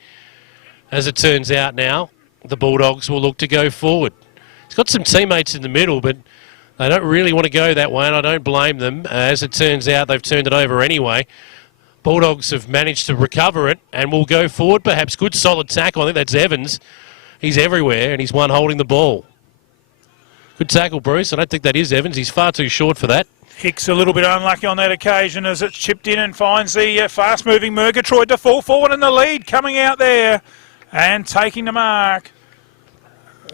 As it turns out now, the Bulldogs will look to go forward. He's got some teammates in the middle, but they don't really want to go that way, and I don't blame them. As it turns out, they've turned it over anyway. Bulldogs have managed to recover it and will go forward. Perhaps good solid tackle. I think that's Evans. He's everywhere, and he's one holding the ball. Good tackle, Bruce. I don't think that is Evans. He's far too short for that. Hicks a little bit unlucky on that occasion as it's chipped in and finds the fast-moving Murgatroyd to fall forward in the lead, coming out there and taking the mark.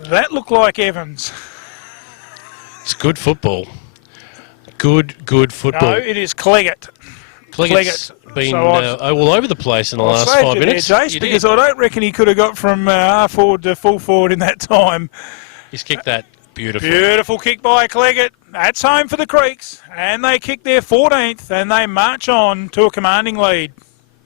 That looked like Evans. It's good football. Good football. No, it is Cleggett. Cleggett's been all over the place in the last 5 minutes. There, Jace, because I don't reckon he could have got from half forward to full forward in that time. He's kicked that beautifully. Beautiful kick by Cleggett. That's home for the Creeks, and they kick their 14th, and they march on to a commanding lead.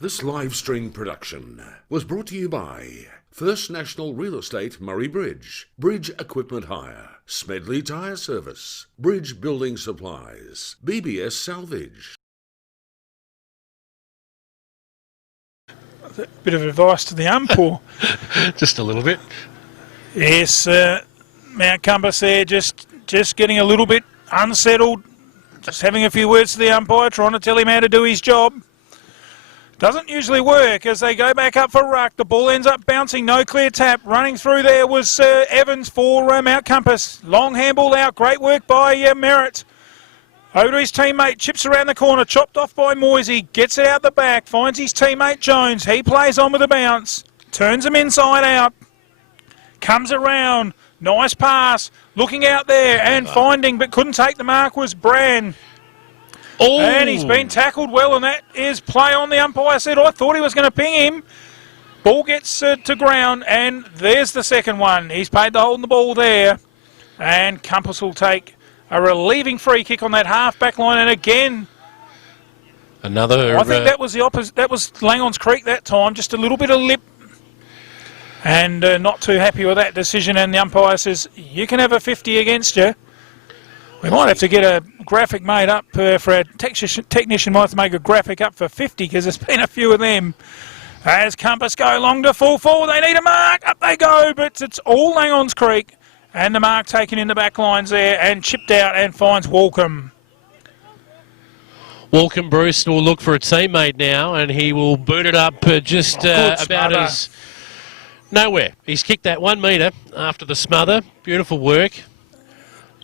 This live stream production was brought to you by First National Real Estate Murray Bridge, Bridge Equipment Hire, Smedley Tyre Service, Bridge Building Supplies, BBS Salvage. A bit of advice to the umpire. Just a little bit. Yes, Mount Compass there just getting a little bit unsettled, just having a few words to the umpire, trying to tell him how to do his job. Doesn't usually work as they go back up for ruck. The ball ends up bouncing, no clear tap. Running through there was Evans for Mount Compass. Long handball out, great work by Merritt. Over to his teammate, chips around the corner, chopped off by Moisey, gets it out the back, finds his teammate Jones. He plays on with a bounce, turns him inside out, comes around. Nice pass, looking out there and finding, but couldn't take the mark was Brand. Oh. And he's been tackled well, and that is play on. The umpire said, I thought he was going to ping him. Ball gets to ground, and there's the second one. He's paid to hold the ball there, and Compass will take a relieving free kick on that half-back line, and again, another. I think that was the opposite. That was Langhorne's Creek that time, just a little bit of lip. And not too happy with that decision, and the umpire says, you can have a 50 against you. We might have to get a graphic made up for our technician might have to make a graphic up for 50 because there's been a few of them. As Compass go long to full forward, they need a mark, up they go, but it's all Langhorne's Creek. And the mark taken in the back lines there and chipped out and finds Walcombe. Walcombe Bruce will look for a teammate now, and he will boot it up just about as nowhere. He's kicked that 1 metre after the smother. Beautiful work.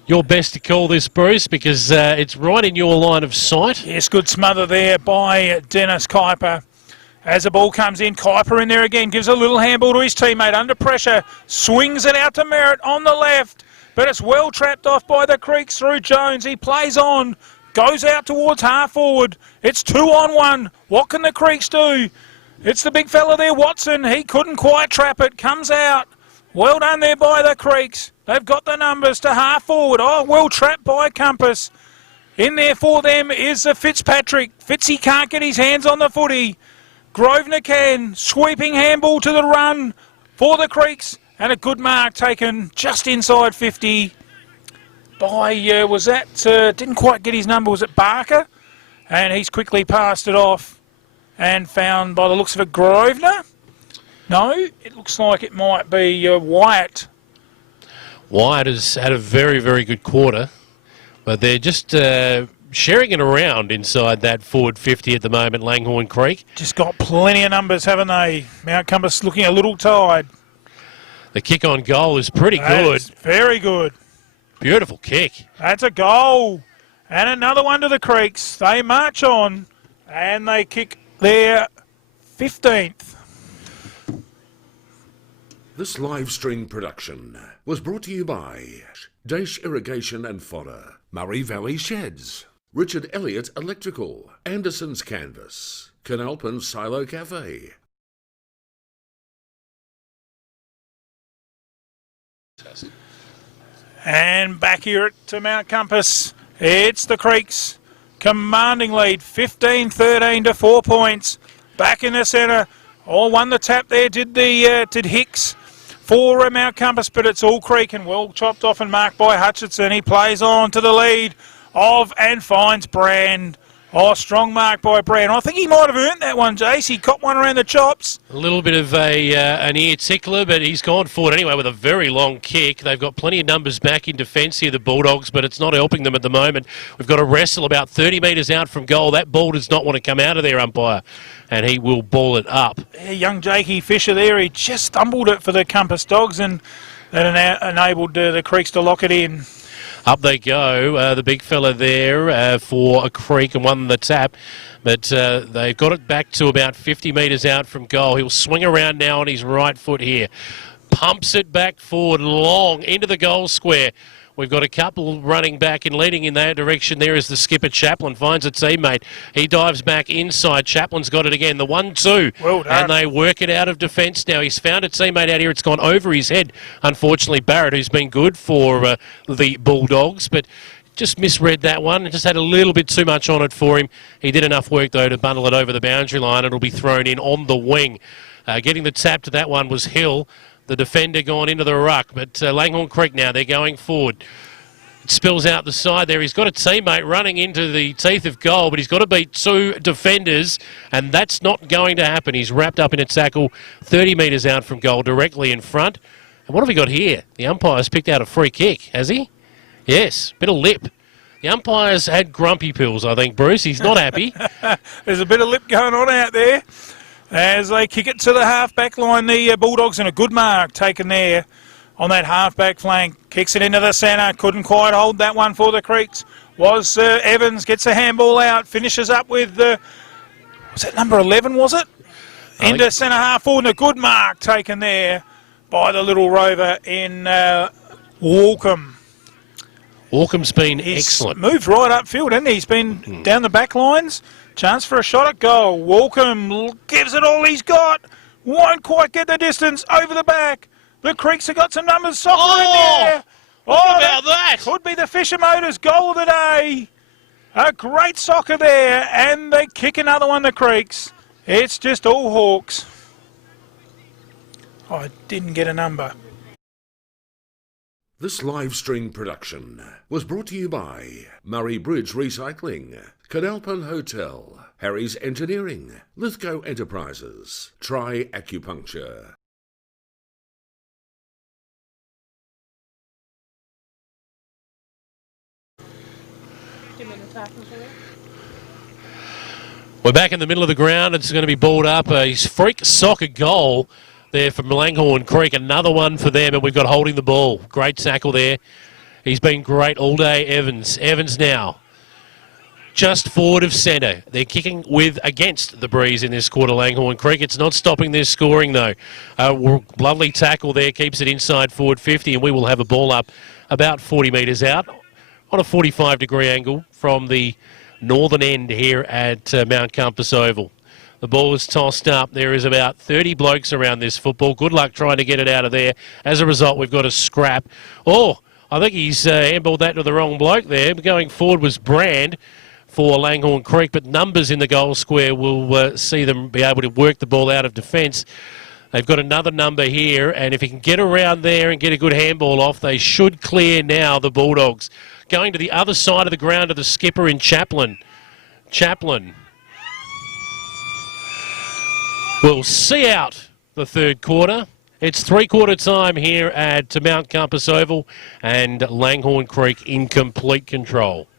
Your best to call this, Bruce, because it's right in your line of sight. Yes, good smother there by Dennis Kuiper. As the ball comes in, Kuiper in there again, gives a little handball to his teammate under pressure, swings it out to Merritt on the left, but it's well trapped off by the Creeks through Jones. He plays on, goes out towards half forward. It's 2-on-1. What can the Creeks do? It's the big fella there, Watson. He couldn't quite trap it, comes out. Well done there by the Creeks. They've got the numbers to half forward. Oh, well trapped by Compass. In there for them is Fitzpatrick. Fitzy can't get his hands on the footy. Grosvenor can. Sweeping handball to the run for the Creeks. And a good mark taken just inside 50 by, didn't quite get his number, was it Barker? And he's quickly passed it off and found, by the looks of it, Grosvenor. No, it looks like it might be Wyatt. Wyatt has had a very, very good quarter, but they're just sharing it around inside that forward 50 at the moment, Langhorne Creek. Just got plenty of numbers, haven't they? Mount Compass looking a little tired. The kick on goal is pretty good. Very good. Beautiful kick. That's a goal. And another one to the Creeks. They march on and they kick their 15th. This live stream production was brought to you by Dash Irrigation and Fodder, Murray Valley Sheds, Richard Elliott Electrical, Anderson's Canvas, Canalpin Silo Cafe. And back here at Mount Compass, it's the Creeks. Commanding lead, 15-13 to 4 points. Back in the centre. All won the tap there, did Hicks for Mount Compass, but it's all Creek and well chopped off and marked by Hutchinson. He plays on to the lead of and finds Brand. Oh, strong mark by Brand. I think he might have earned that one, Jace. He caught one around the chops. A little bit of an ear tickler, but he's gone forward anyway with a very long kick. They've got plenty of numbers back in defence here, the Bulldogs, but it's not helping them at the moment. We've got a wrestle about 30 metres out from goal. That ball does not want to come out of there, umpire, and he will ball it up. Yeah, young Jakey Fisher there, he just stumbled it for the Compass Dogs, and that enabled the Creeks to lock it in. Up they go, the big fella there for a Creek and won the tap. But they've got it back to about 50 metres out from goal. He'll swing around now on his right foot here. Pumps it back forward long into the goal square. We've got a couple running back and leading in that direction. There is the skipper, Chaplin, finds a teammate. He dives back inside. Chaplin's got it again, the 1-2. Well done. And they work it out of defence now. He's found a teammate out here. It's gone over his head. Unfortunately, Barrett, who's been good for the Bulldogs, but just misread that one. Just had a little bit too much on it for him. He did enough work, though, to bundle it over the boundary line. It'll be thrown in on the wing. Getting the tap to that one was Hill. The defender gone into the ruck, but Langhorne Creek now, they're going forward. It spills out the side there. He's got a teammate running into the teeth of goal, but he's got to beat two defenders, and that's not going to happen. He's wrapped up in a tackle 30 metres out from goal, directly in front. And what have we got here? The umpire's picked out a free kick, has he? Yes, bit of lip. The umpire's had grumpy pills, I think, Bruce. He's not happy. There's a bit of lip going on out there. As they kick it to the half-back line, the Bulldogs, and a good mark taken there on that half-back flank. Kicks it into the centre. Couldn't quite hold that one for the Creeks. Was Evans. Gets a handball out. Finishes up with, was that number 11, was it? Into centre half forward. And a good mark taken there by the little rover in Walcombe. Walcombe's been excellent. Moved right upfield, hasn't he? He's been down the back lines. Chance for a shot at goal. Walcombe gives it all he's got. Won't quite get the distance over the back. The Creeks have got some numbers. Soccer in there. What about that? Could be the Fisher Motors goal of the day. A great soccer there, and they kick another one, the Creeks. It's just all Hawks. I didn't get a number. This live stream production was brought to you by Murray Bridge Recycling, Canalpin Hotel, Harry's Engineering, Lithgow Enterprises, Tri Acupuncture. We're back in the middle of the ground. It's going to be balled up. A freak soccer goal there from Langhorne Creek. Another one for them, and we've got holding the ball. Great tackle there. He's been great all day, Evans. Evans now just forward of centre. They're kicking against the breeze in this quarter, Langhorne Creek. It's not stopping their scoring, though. Lovely tackle there, keeps it inside forward 50, and we will have a ball up about 40 metres out on a 45-degree angle from the northern end here at Mount Compass Oval. The ball is tossed up. There is about 30 blokes around this football. Good luck trying to get it out of there. As a result, we've got a scrap. Oh, I think he's handballed that to the wrong bloke there. Going forward was Brand for Langhorne Creek, but numbers in the goal square will see them be able to work the ball out of defence. They've got another number here, and if he can get around there and get a good handball off, they should clear now, the Bulldogs. Going to the other side of the ground to the skipper in Chaplin. Chaplin will see out the third quarter. It's three-quarter time here at Mount Compass Oval, and Langhorne Creek in complete control.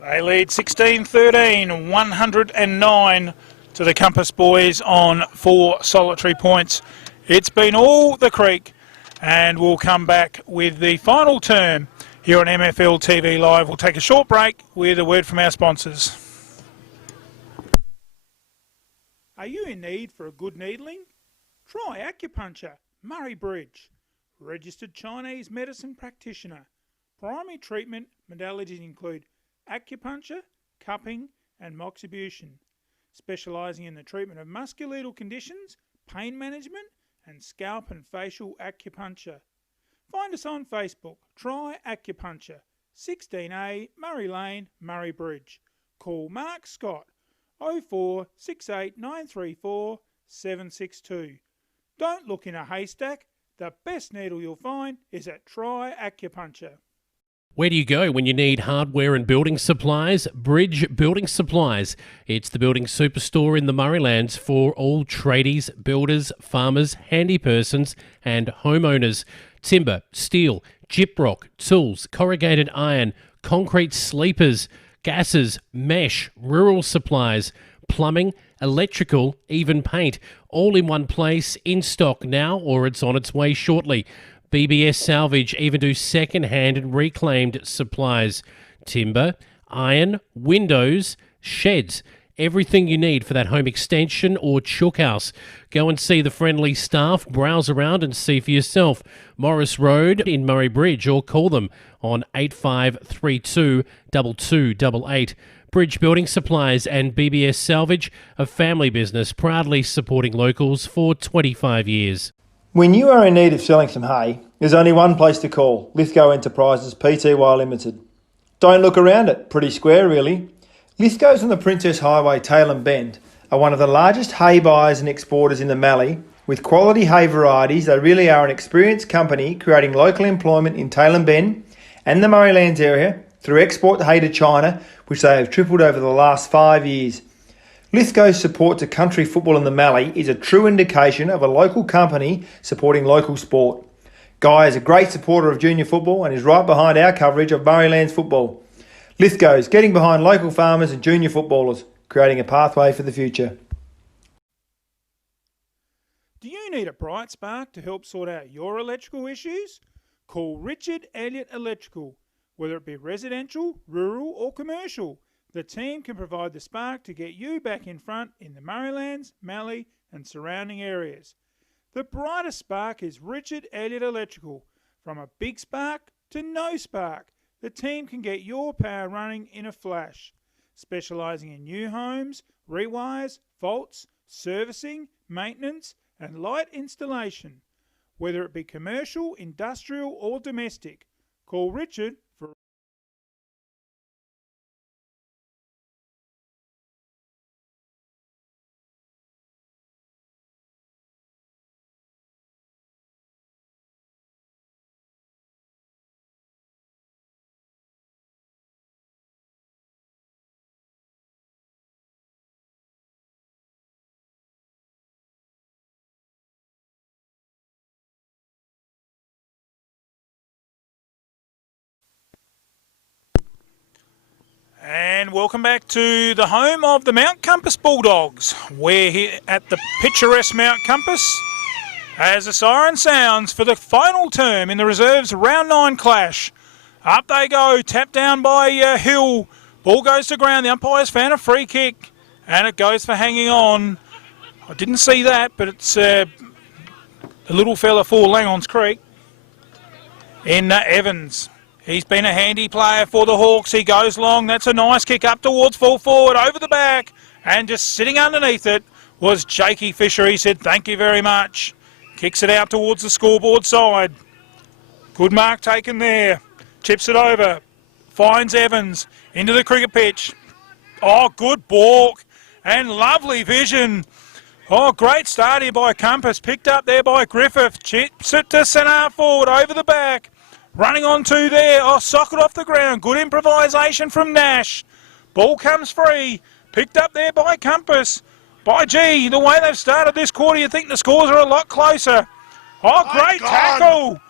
They lead 16-13, 109 to the Compass boys on 4 solitary points. It's been all the Creek, and we'll come back with the final term here on MFL TV Live. We'll take a short break with a word from our sponsors. Are you in need for a good needling? Try acupuncture, Murray Bridge. Registered Chinese medicine practitioner. Primary treatment modalities include acupuncture, cupping and moxibustion, specialising in the treatment of musculoskeletal conditions, pain management and scalp and facial acupuncture. Find us on Facebook. Try Acupuncture, 16A Murray Lane, Murray Bridge. Call Mark Scott, 0468 934 762. Don't look in a haystack. The best needle you'll find is at Try Acupuncture. Where do you go when you need hardware and building supplies? Bridge Building Supplies. It's the building superstore in the Murraylands for all tradies, builders, farmers, handy persons and homeowners. Timber, steel, gyprock, tools, corrugated iron, concrete sleepers, gases, mesh, rural supplies, plumbing, electrical, even paint. All in one place, in stock now or it's on its way shortly. BBS Salvage even do second-hand and reclaimed supplies. Timber, iron, windows, sheds. Everything you need for that home extension or chook house. Go and see the friendly staff, browse around and see for yourself. Morris Road in Murray Bridge, or call them on 8532 2288. Bridge Building Supplies and BBS Salvage, a family business proudly supporting locals for 25 years. When you are in need of selling some hay, there's only one place to call, Lithgow Enterprises Pty Limited. Don't look around it, pretty square really. Lithgow's on the Princess Highway, Tailem Bend, are one of the largest hay buyers and exporters in the Mallee. With quality hay varieties, they really are an experienced company creating local employment in Tailem Bend and the Murraylands area through export hay to China, which they have tripled over the last 5 years. Lithgow's support to country football in the Mallee is a true indication of a local company supporting local sport. Guy is a great supporter of junior football and is right behind our coverage of Murraylands football. Lithgow's getting behind local farmers and junior footballers, creating a pathway for the future. Do you need a bright spark to help sort out your electrical issues? Call Richard Elliott Electrical. Whether it be residential, rural or commercial, the team can provide the spark to get you back in front in the Murraylands, Mallee and surrounding areas. The brightest spark is Richard Elliott Electrical. From a big spark to no spark, the team can get your power running in a flash. Specialising in new homes, rewires, faults, servicing, maintenance and light installation. Whether it be commercial, industrial or domestic, call Richard for And welcome back to the home of the Mount Compass Bulldogs. We're here at the picturesque Mount Compass as the siren sounds for the final term in the reserves round 9 clash. Up they go, tapped down by Hill. Ball goes to ground. The umpire's found a free kick and it goes for hanging on. I didn't see that, but it's the little fella for Langhorne's Creek in Evans. He's been a handy player for the Hawks. He goes long. That's a nice kick up towards full forward, over the back. And just sitting underneath it was Jakey Fisher. He said, thank you very much. Kicks it out towards the scoreboard side. Good mark taken there. Chips it over. Finds Evans into the cricket pitch. Oh, good balk. And lovely vision. Oh, great start here by Compass. Picked up there by Griffith. Chips it to centre forward, over the back. Running on to there. Oh, socket off the ground. Good improvisation from Nash. Ball comes free. Picked up there by Compass. By G, the way they've started this quarter, you think the scores are a lot closer. Oh, great tackle.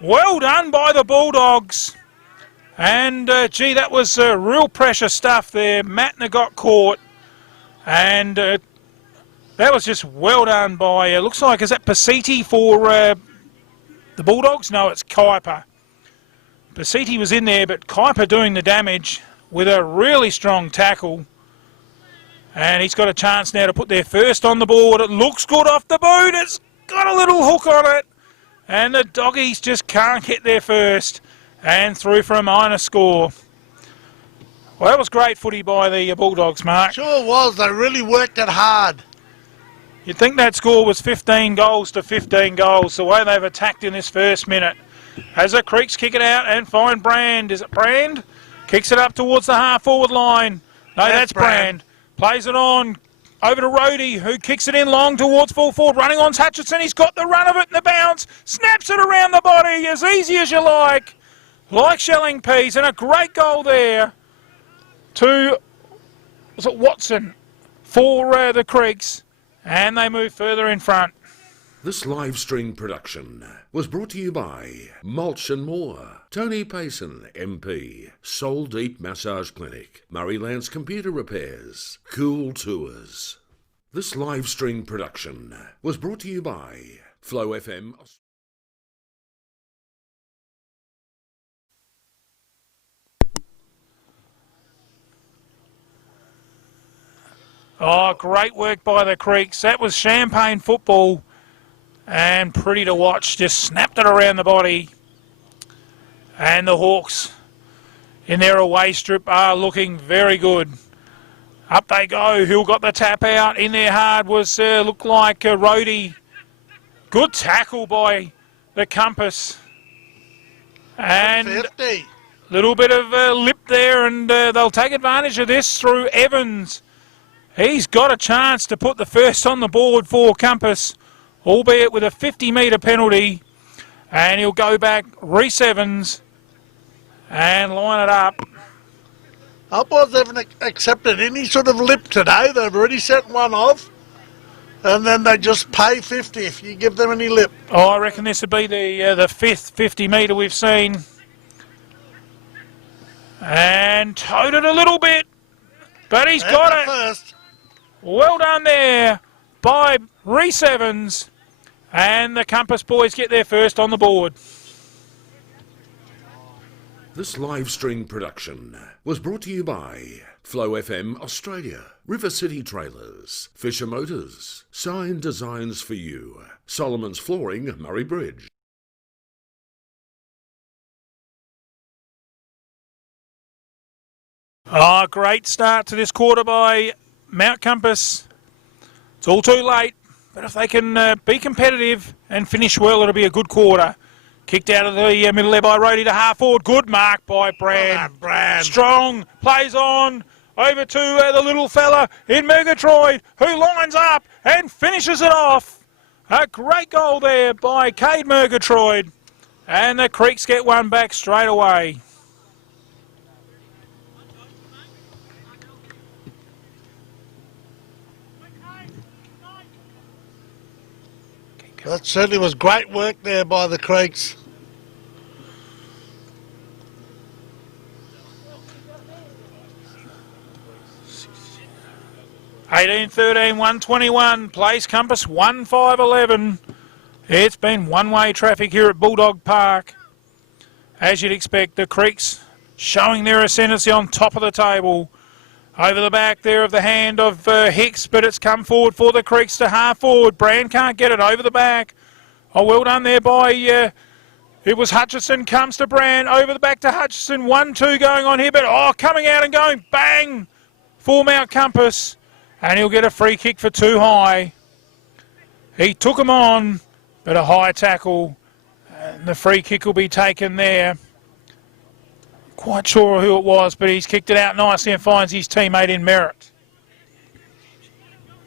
Well done by the Bulldogs. And, gee, that was real pressure stuff there. Matner got caught. And that was just well done by, looks like, is that Pasiti for the Bulldogs? No, it's Kuiper. Pasiti was in there, but Kuiper doing the damage with a really strong tackle. And he's got a chance now to put their first on the board. It looks good off the boot. It's got a little hook on it. And the Doggies just can't get there first. And through for a minor score. Well, that was great footy by the Bulldogs, Mark. Sure was. They really worked it hard. You'd think that score was 15 goals to 15 goals, the way they've attacked in this first minute. As the Creeks kick it out and find Brand. Is it Brand? Kicks it up towards the half-forward line. No, that's Brand. Plays it on over to Rhodey, who kicks it in long towards full forward. Running on Hutchinson. He's got the run of it and the bounce. Snaps it around the body as easy as you like. Like shelling peas. And a great goal there to, was it Watson, for the Creeks. And they move further in front. This live stream production was brought to you by Mulch and More, Tony Payson, MP, Soul Deep Massage Clinic, Murray Lance Computer Repairs, Cool Tours. This live stream production was brought to you by Flow FM. Oh, great work by the Creeks. That was champagne football. And pretty to watch, just snapped it around the body. And the Hawks in their away strip are looking very good. Up they go. Hill got the tap out. In there hard was, looked like Rhodey. Good tackle by the Compass. And 50. Little bit of lip there, and they'll take advantage of this through Evans. He's got a chance to put the first on the board for Compass, albeit with a 50-metre penalty. And he'll go back, Reece Evans, and line it up. Umpires haven't accepted any sort of lip today. They've already sent one off. And then they just pay 50 if you give them any lip. Oh, I reckon this would be the fifth 50-metre we've seen. And towed it a little bit, but he's got it. First. Well done there by Reece Evans. And the Compass boys get their first on the board. This live stream production was brought to you by Flow FM Australia, River City Trailers, Fisher Motors, Sign Designs for You, Solomon's Flooring, Murray Bridge. Oh, great start to this quarter by Mount Compass. It's all too late, but if they can be competitive and finish well, it'll be a good quarter. Kicked out of the middle there by Rhodey to half forward. Good mark by Brand. Strong, plays on, over to the little fella in Murgatroyd, who lines up and finishes it off. A great goal there by Cade Murgatroyd. And the Creeks get one back straight away. That certainly was great work there by the Creeks. 18-13, 121. Place compass 1511. It's been one-way traffic here at Bulldog Park. As you'd expect, the Creeks showing their ascendancy on top of the table. Over the back there of the hand of Hicks, but it's come forward for the Creeks to half forward. Brand can't get it over the back. Oh, well done there by, it was Hutchison, comes to Brand, over the back to Hutchison. 1-2 going on here, but coming out and going, bang, for Mount Compass. And he'll get a free kick for too high. He took him on, but a high tackle. And the free kick will be taken there. Quite sure who it was, but he's kicked it out nicely and finds his teammate in Merritt.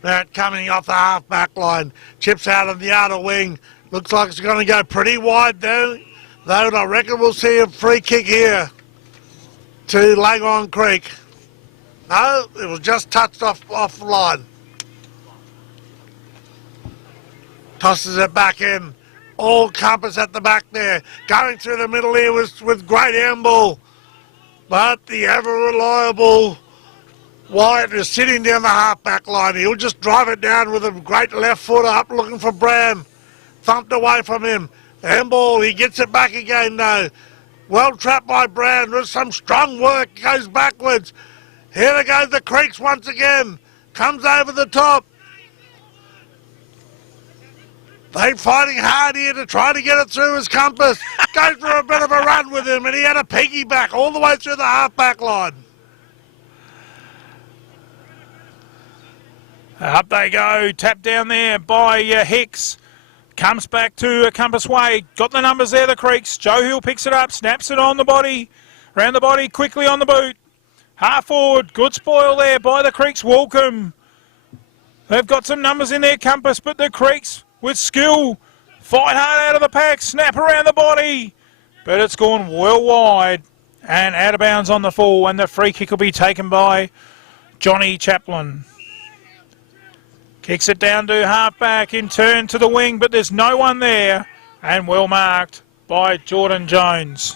Merritt coming off the half-back line. Chips out on the outer wing. Looks like it's going to go pretty wide though. And I reckon we'll see a free kick here to Langhorne Creek. No, it was just touched off the line. Tosses it back in. All Compass at the back there. Going through the middle here with great handball. But the ever-reliable Wyatt is sitting down the half-back line. He'll just drive it down with a great left foot up, looking for Bram. Thumped away from him. The handball, he gets it back again though. Well trapped by Bram. There's some strong work. Goes backwards. Here goes the Creeks once again. Comes over the top. They're fighting hard here to try to get it through his Compass. Goes for a bit of a run with him, and he had a piggyback all the way through the half-back line. Up they go. Tap down there by Hicks. Comes back to Compass Way. Got the numbers there, the Creeks. Joe Hill picks it up, snaps it on the body. Round the body, quickly on the boot. Half forward. Good spoil there by the Creeks. Walcombe. They've got some numbers in their Compass, but the Creeks with skill fight hard out of the pack. Snap around the body. But it's gone well wide and out of bounds on the full, and the free kick will be taken by Johnny Chaplin. Kicks it down to half-back, in turn to the wing, but there's no one there. And well marked by Jordan Jones.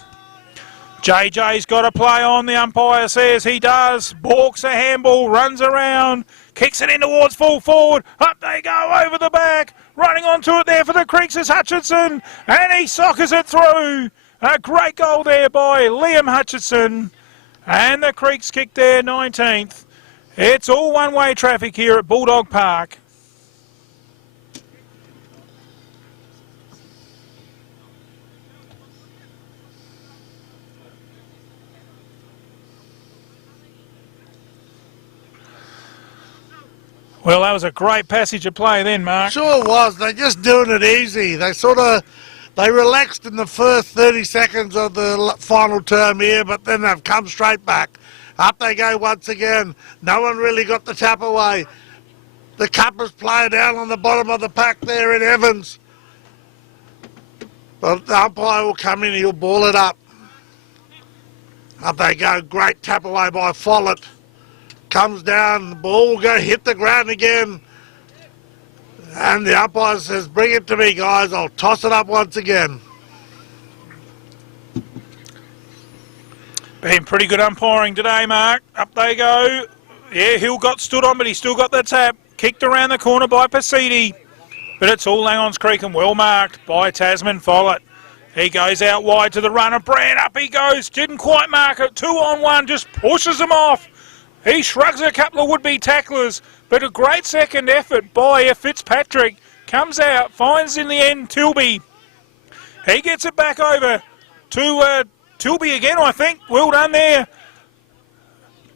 JJ's got to play on, the umpire says he does. Balks a handball, runs around, kicks it in towards full forward. Up they go over the back. Running onto it there for the Creeks is Hutchinson. And he soccers it through. A great goal there by Liam Hutchinson. And the Creeks kick their 19th. It's all one-way traffic here at Bulldog Park. Well, that was a great passage of play then, Mark. Sure was. They're just doing it easy. They relaxed in the first 30 seconds of the final term here, but then they've come straight back. Up they go once again. No one really got the tap away. The Compass player down on the bottom of the pack there in Evans. But the umpire will come in, he'll ball it up. Up they go. Great tap away by Follett. Comes down, the ball will go hit the ground again. And the umpire says, bring it to me, guys. I'll toss it up once again. Been pretty good umpiring today, Mark. Up they go. Yeah, Hill got stood on, but he still got the tap. Kicked around the corner by Pasidi. But it's all Langhorne Creek and well marked by Tasman Follett. He goes out wide to the runner. Brand, up he goes. Didn't quite mark it. 2-on-1, just pushes him off. He shrugs a couple of would-be tacklers, but a great second effort by Fitzpatrick. Comes out, finds in the end Tilby. He gets it back over to Tilby again, I think. Well done there.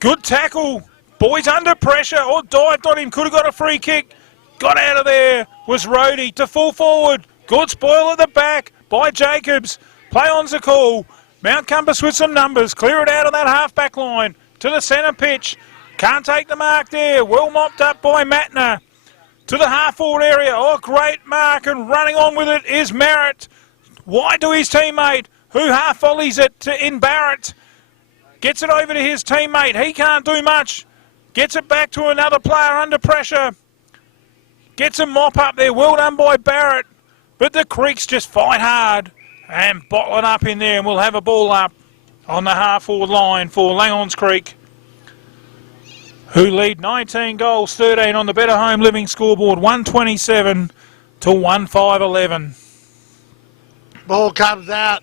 Good tackle. Boys under pressure. Or dived on him. Could have got a free kick. Got out of there. Was Rhodey to full forward. Good spoil at the back by Jacobs. Play on's the call. Mount Compass with some numbers. Clear it out on that half-back line. To the centre pitch. Can't take the mark there. Well mopped up by Matner. To the half-forward area. Oh, great mark. And running on with it is Merritt. Wide to his teammate, who half-volleys it in Barrett. Gets it over to his teammate. He can't do much. Gets it back to another player under pressure. Gets a mop up there. Well done by Barrett. But the Creeks just fight hard and bottle it up in there. And we'll have a ball up on the half-forward line for Langhorne Creek. who lead 19 goals, 13 on the Better Home Living scoreboard, 127 to 1511. Ball comes out,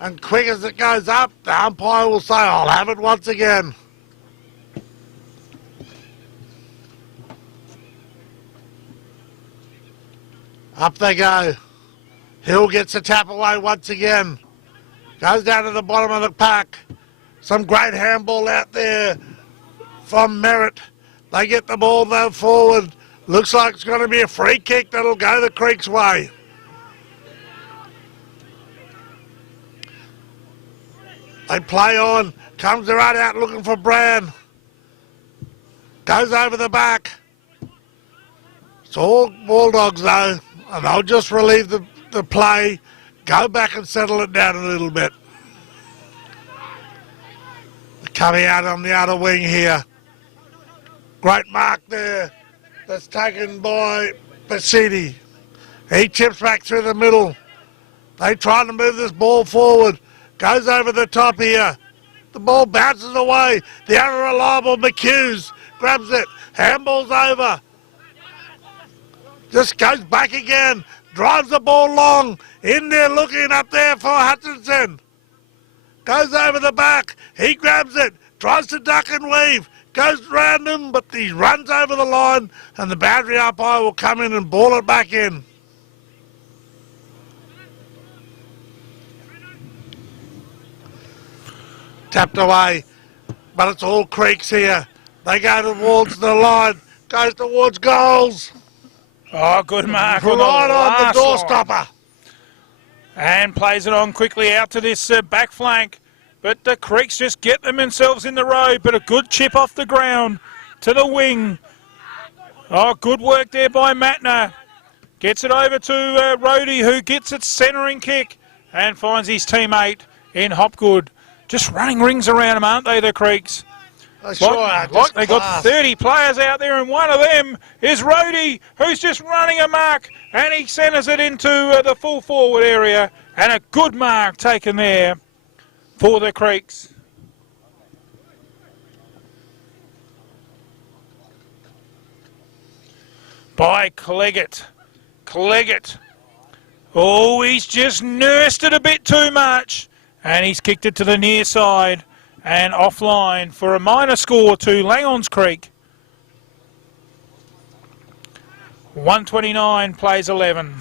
and quick as it goes up, the umpire will say, I'll have it once again. Up they go. Hill gets a tap away once again. Goes down to the bottom of the pack. Some great handball out there from Merritt. They get the ball though forward. Looks like it's going to be a free kick that'll go the Creek's way. They play on. Comes the run out looking for Brand. Goes over the back. It's all Bulldogs though. And they'll just relieve the play. Go back and settle it down a little bit. Coming out on the outer wing here. Great mark there. That's taken by Basidi. He chips back through the middle. They trying to move this ball forward. Goes over the top here. The ball bounces away. The unreliable McHughes grabs it. Handball's over. Just goes back again. Drives the ball long. In there looking up there for Hutchinson. Goes over the back. He grabs it. Tries to duck and weave. Goes round him, but he runs over the line, and the boundary umpire will come in and ball it back in. Tapped away, but it's all Creeks here. They go towards the line. Goes towards goals. Oh, good mark on the Right on the last line. doorstopper. And plays it on quickly out to this back flank. But the Creeks just get themselves in the road. But a good chip off the ground to the wing. Oh, good work there by Matner. Gets it over to Rhodey, who gets its centering kick and finds his teammate in Hopgood. Just running rings around them, aren't they, the Creeks? Like they got 30 players out there, and one of them is Rhodey, who's just running a mark, and he centres it into the full forward area, and a good mark taken there for the Creeks. By Cleggett. Oh, he's just nursed it a bit too much, and he's kicked it to the near side. And offline for a minor score to Langhorne's Creek. 129 plays 11.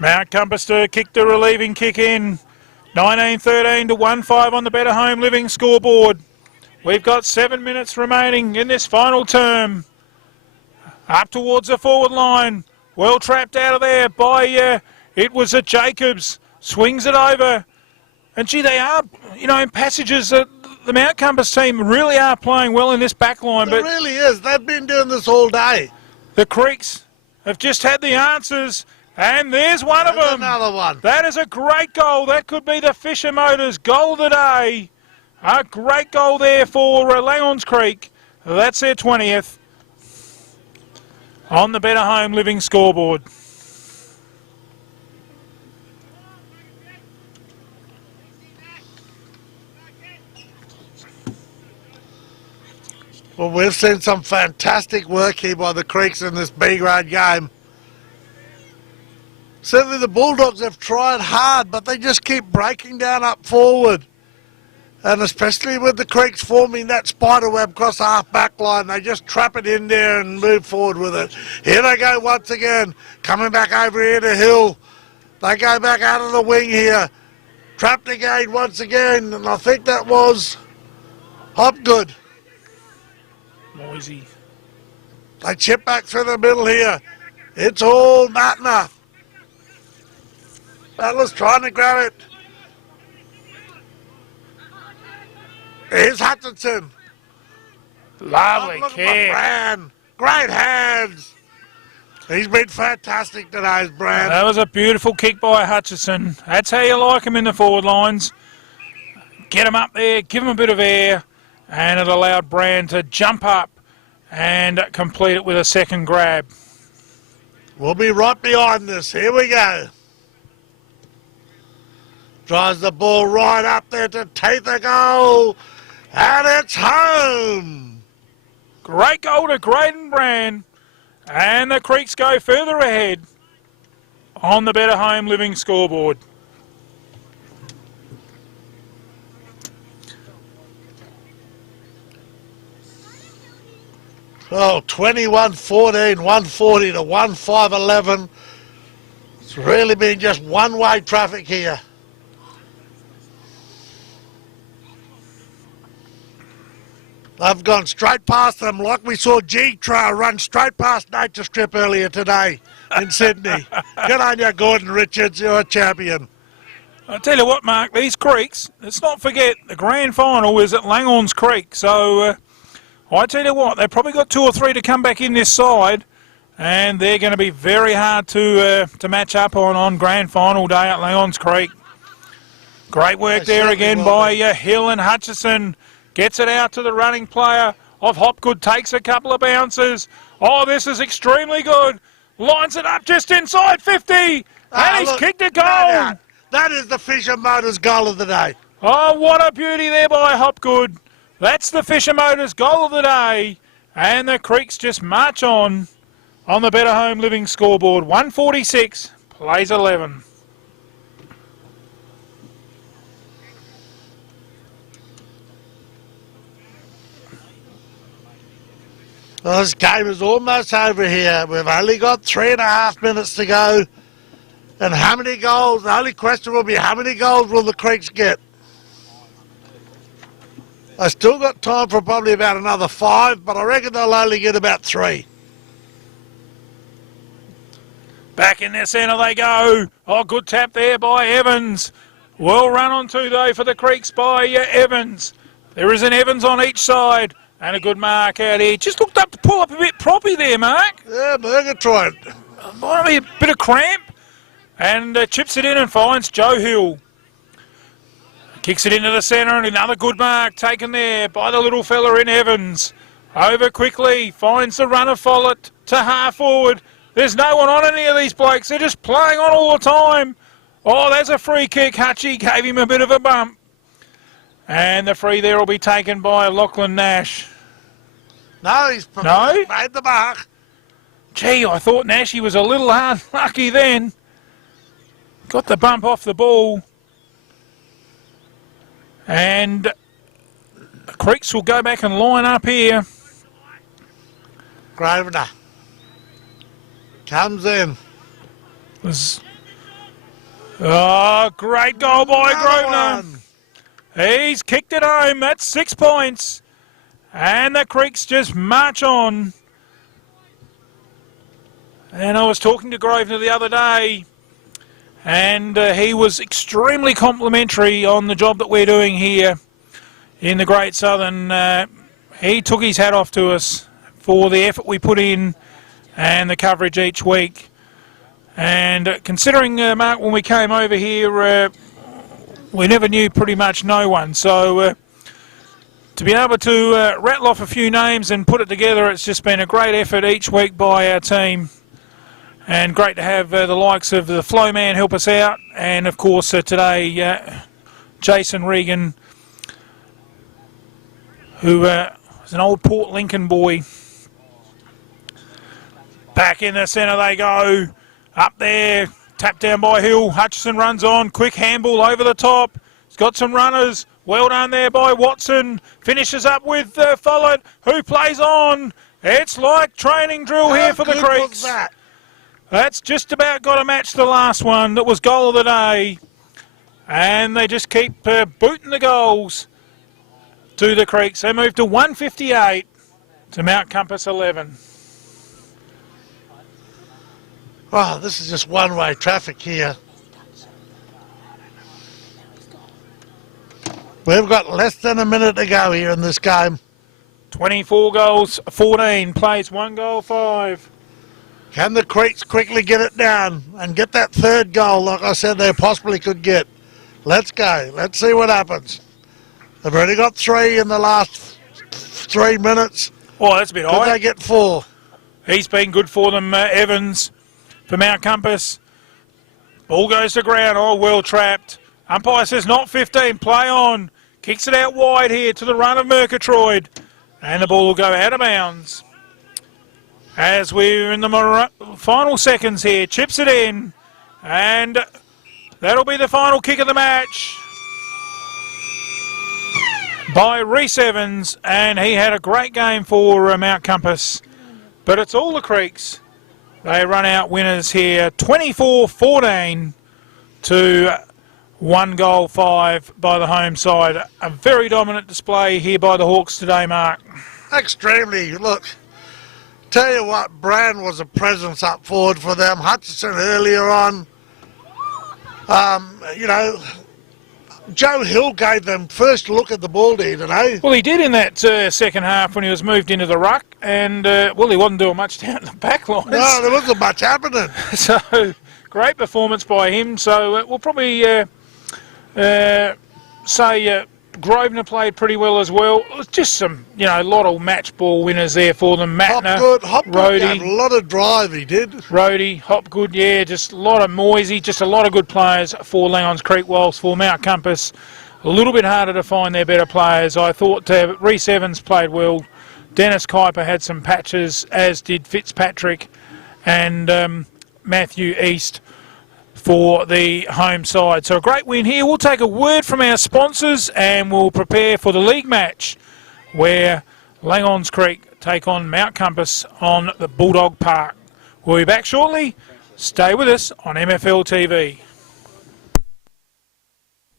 Mount Compastor kicked the relieving kick in. 19-13 to 1-5 on the Better Home Living scoreboard. We've got 7 minutes remaining in this final term. Up towards the forward line. Well trapped out of there by, it was a Jacobs. Swings it over. And gee, they are, in passages, the Mount Compass team really are playing well in this back line. It really is. They've been doing this all day. The Creeks have just had the answers, and there's one of them. Another one. That is a great goal. That could be the Fisher Motors goal of the day. A great goal there for Langhorne's Creek. That's their 20th on the Better Home Living scoreboard. Well, we've seen some fantastic work here by the Creeks in this B-grade game. Certainly the Bulldogs have tried hard, but they just keep breaking down up forward. And especially with the Creeks forming that spider web across the half-back line, they just trap it in there and move forward with it. Here they go once again, coming back over here to Hill. They go back out of the wing here. Trapped again once again, and I think that was Hopgood. Noisy. They chip back through the middle here. It's all Matner. Butler's trying to grab it. Here's Hutchinson. Lovely kick. Brand. Great hands. He's been fantastic today, Brand. That was a beautiful kick by Hutchison. That's how you like him in the forward lines. Get him up there, give him a bit of air, and it allowed Brand to jump up and complete it with a second grab. We'll be right behind this. Here we go. Drives the ball right up there to take the goal. And it's home. Great goal to Graydon Brand. And the Creeks go further ahead on the Better Home Living scoreboard. Oh, 21-14, 140 to 15-11. It's really been just one-way traffic here. I've gone straight past them like we saw G-Trail run straight past Nature Strip earlier today in Sydney. Good on you, Gordon Richards. You're a champion. I tell you what, Mark, these creeks, let's not forget the grand final is at Langhorne's Creek. So I tell you what, they've probably got 2 or 3 to come back in this side, and they're going to be very hard to match up on grand final day at Langhorne's Creek. Great work there again by Hill and Hutchison. Gets it out to the running player of Hopgood, takes a couple of bounces. Oh, this is extremely good. Lines it up just inside 50, and he's kicked a goal. That is the Fisher Motors goal of the day. Oh, what a beauty there by Hopgood. That's the Fisher Motors goal of the day. And the Creeks just march on the Better Home Living scoreboard. 146, plays 11. Well, this game is almost over here. We've only got 3.5 minutes to go. And how many goals? The only question will be how many goals will the Creeks get? I still got time for probably about another 5, but I reckon they'll only get about 3. Back in their centre they go. Oh, good tap there by Evans. Well run on 2 though for the Creeks by Evans. There is an Evans on each side. And a good mark out here. Just looked up to pull up a bit proppy there, Mark. Yeah, Murgatroyd. Might be a bit of cramp. And chips it in and finds Joe Hill. Kicks it into the centre and another good mark taken there by the little fella in Evans. Over quickly, finds the runner Follett to half forward. There's no one on any of these blokes. They're just playing on all the time. Oh, there's a free kick. Hutchie gave him a bit of a bump. And the free there will be taken by Lachlan Nash. No, he's made the mark. Gee, I thought Nashy was a little unlucky then. Got the bump off the ball. And the Creeks will go back and line up here. Grosvenor comes in. Oh, great goal by Grosvenor. He's kicked it home. That's 6 points. And the Creeks just march on. And I was talking to Grosvenor the other day, and he was extremely complimentary on the job that we're doing here in the Great Southern. He took his hat off to us for the effort we put in and the coverage each week. And considering, Mark, when we came over here, we never knew pretty much no one. So to be able to rattle off a few names and put it together, it's just been a great effort each week by our team. And great to have the likes of the Flow Man help us out. And, of course, today, Jason Regan, who is an old Port Lincoln boy. Back in the centre they go. Up there, tapped down by Hill. Hutchison runs on. Quick handball over the top. He's got some runners. Well done there by Watson. Finishes up with Follett, who plays on. It's like training drill here for the Creeks. That's just about got to match the last one that was goal of the day. And they just keep booting the goals to the Creeks. They move to 158 to Mount Compass 11. Oh, this is just one-way traffic here. We've got less than a minute to go here in this game. 24 goals, 14 plays, 1 goal, 5. Can the Creeks quickly get it down and get that third goal like I said they possibly could get? Let's go. Let's see what happens. They've already got 3 in the last 3 minutes. Oh, that's a bit high. Could they get 4? He's been good for them, Evans, for Mount Compass. Ball goes to ground. Oh, well trapped. Umpire says not 15. Play on. Kicks it out wide here to the run of Murgatroyd. And the ball will go out of bounds. As we're in the final seconds here, chips it in. And that'll be the final kick of the match by Rhys Evans. And he had a great game for Mount Compass. But it's all the Creeks. They run out winners here, 24-14 to 1-5 by the home side. A very dominant display here by the Hawks today, Mark. Extremely. Look, tell you what, Brand was a presence up forward for them. Hutchison earlier on. Joe Hill gave them first look at the ball there today. Well, he did in that second half when he was moved into the ruck, and, he wasn't doing much down the back lines. No, there wasn't much happening. So, great performance by him. So, we'll probably say Grosvenor played pretty well as well. It was just some, a lot of match ball winners there for them. Matner, Hopgood gave a lot of drive, he did. Rhodey, Hopgood, yeah, just a lot of Moisey, just a lot of good players for Langhorne Creek, whilst for Mount Compass, a little bit harder to find their better players. I thought Rhys Evans played well. Dennis Kuiper had some patches, as did Fitzpatrick and Matthew East for the home side. So a great win here. We'll take a word from our sponsors and we'll prepare for the league match where Langhorne Creek take on Mount Compass on the Bulldog Park. We'll be back shortly. Stay with us on MFL TV.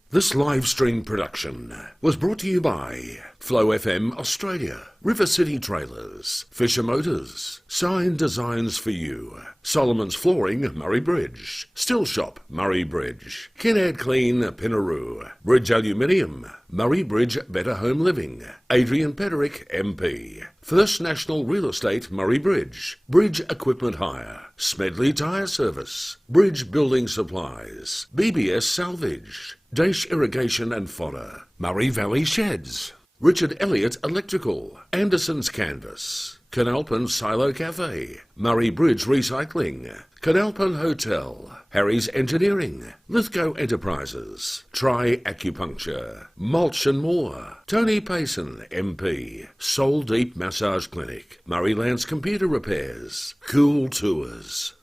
This live stream production was brought to you by Flow FM Australia, River City Trailers, Fisher Motors, Sign Designs for You, Solomon's Flooring, Murray Bridge, Still Shop, Murray Bridge, Kinnaird Clean, Pinaroo, Bridge Aluminium, Murray Bridge Better Home Living, Adrian Pederick, MP, First National Real Estate, Murray Bridge, Bridge Equipment Hire, Smedley Tyre Service, Bridge Building Supplies, BBS Salvage, Daesh Irrigation and Fodder, Murray Valley Sheds, Richard Elliott Electrical, Anderson's Canvas, Canalpin Silo Cafe, Murray Bridge Recycling, Canalpin Hotel, Harry's Engineering, Lithgow Enterprises, Tri Acupuncture, Mulch and More, Tony Payson, MP, Soul Deep Massage Clinic, Murray Lance Computer Repairs, Cool Tours.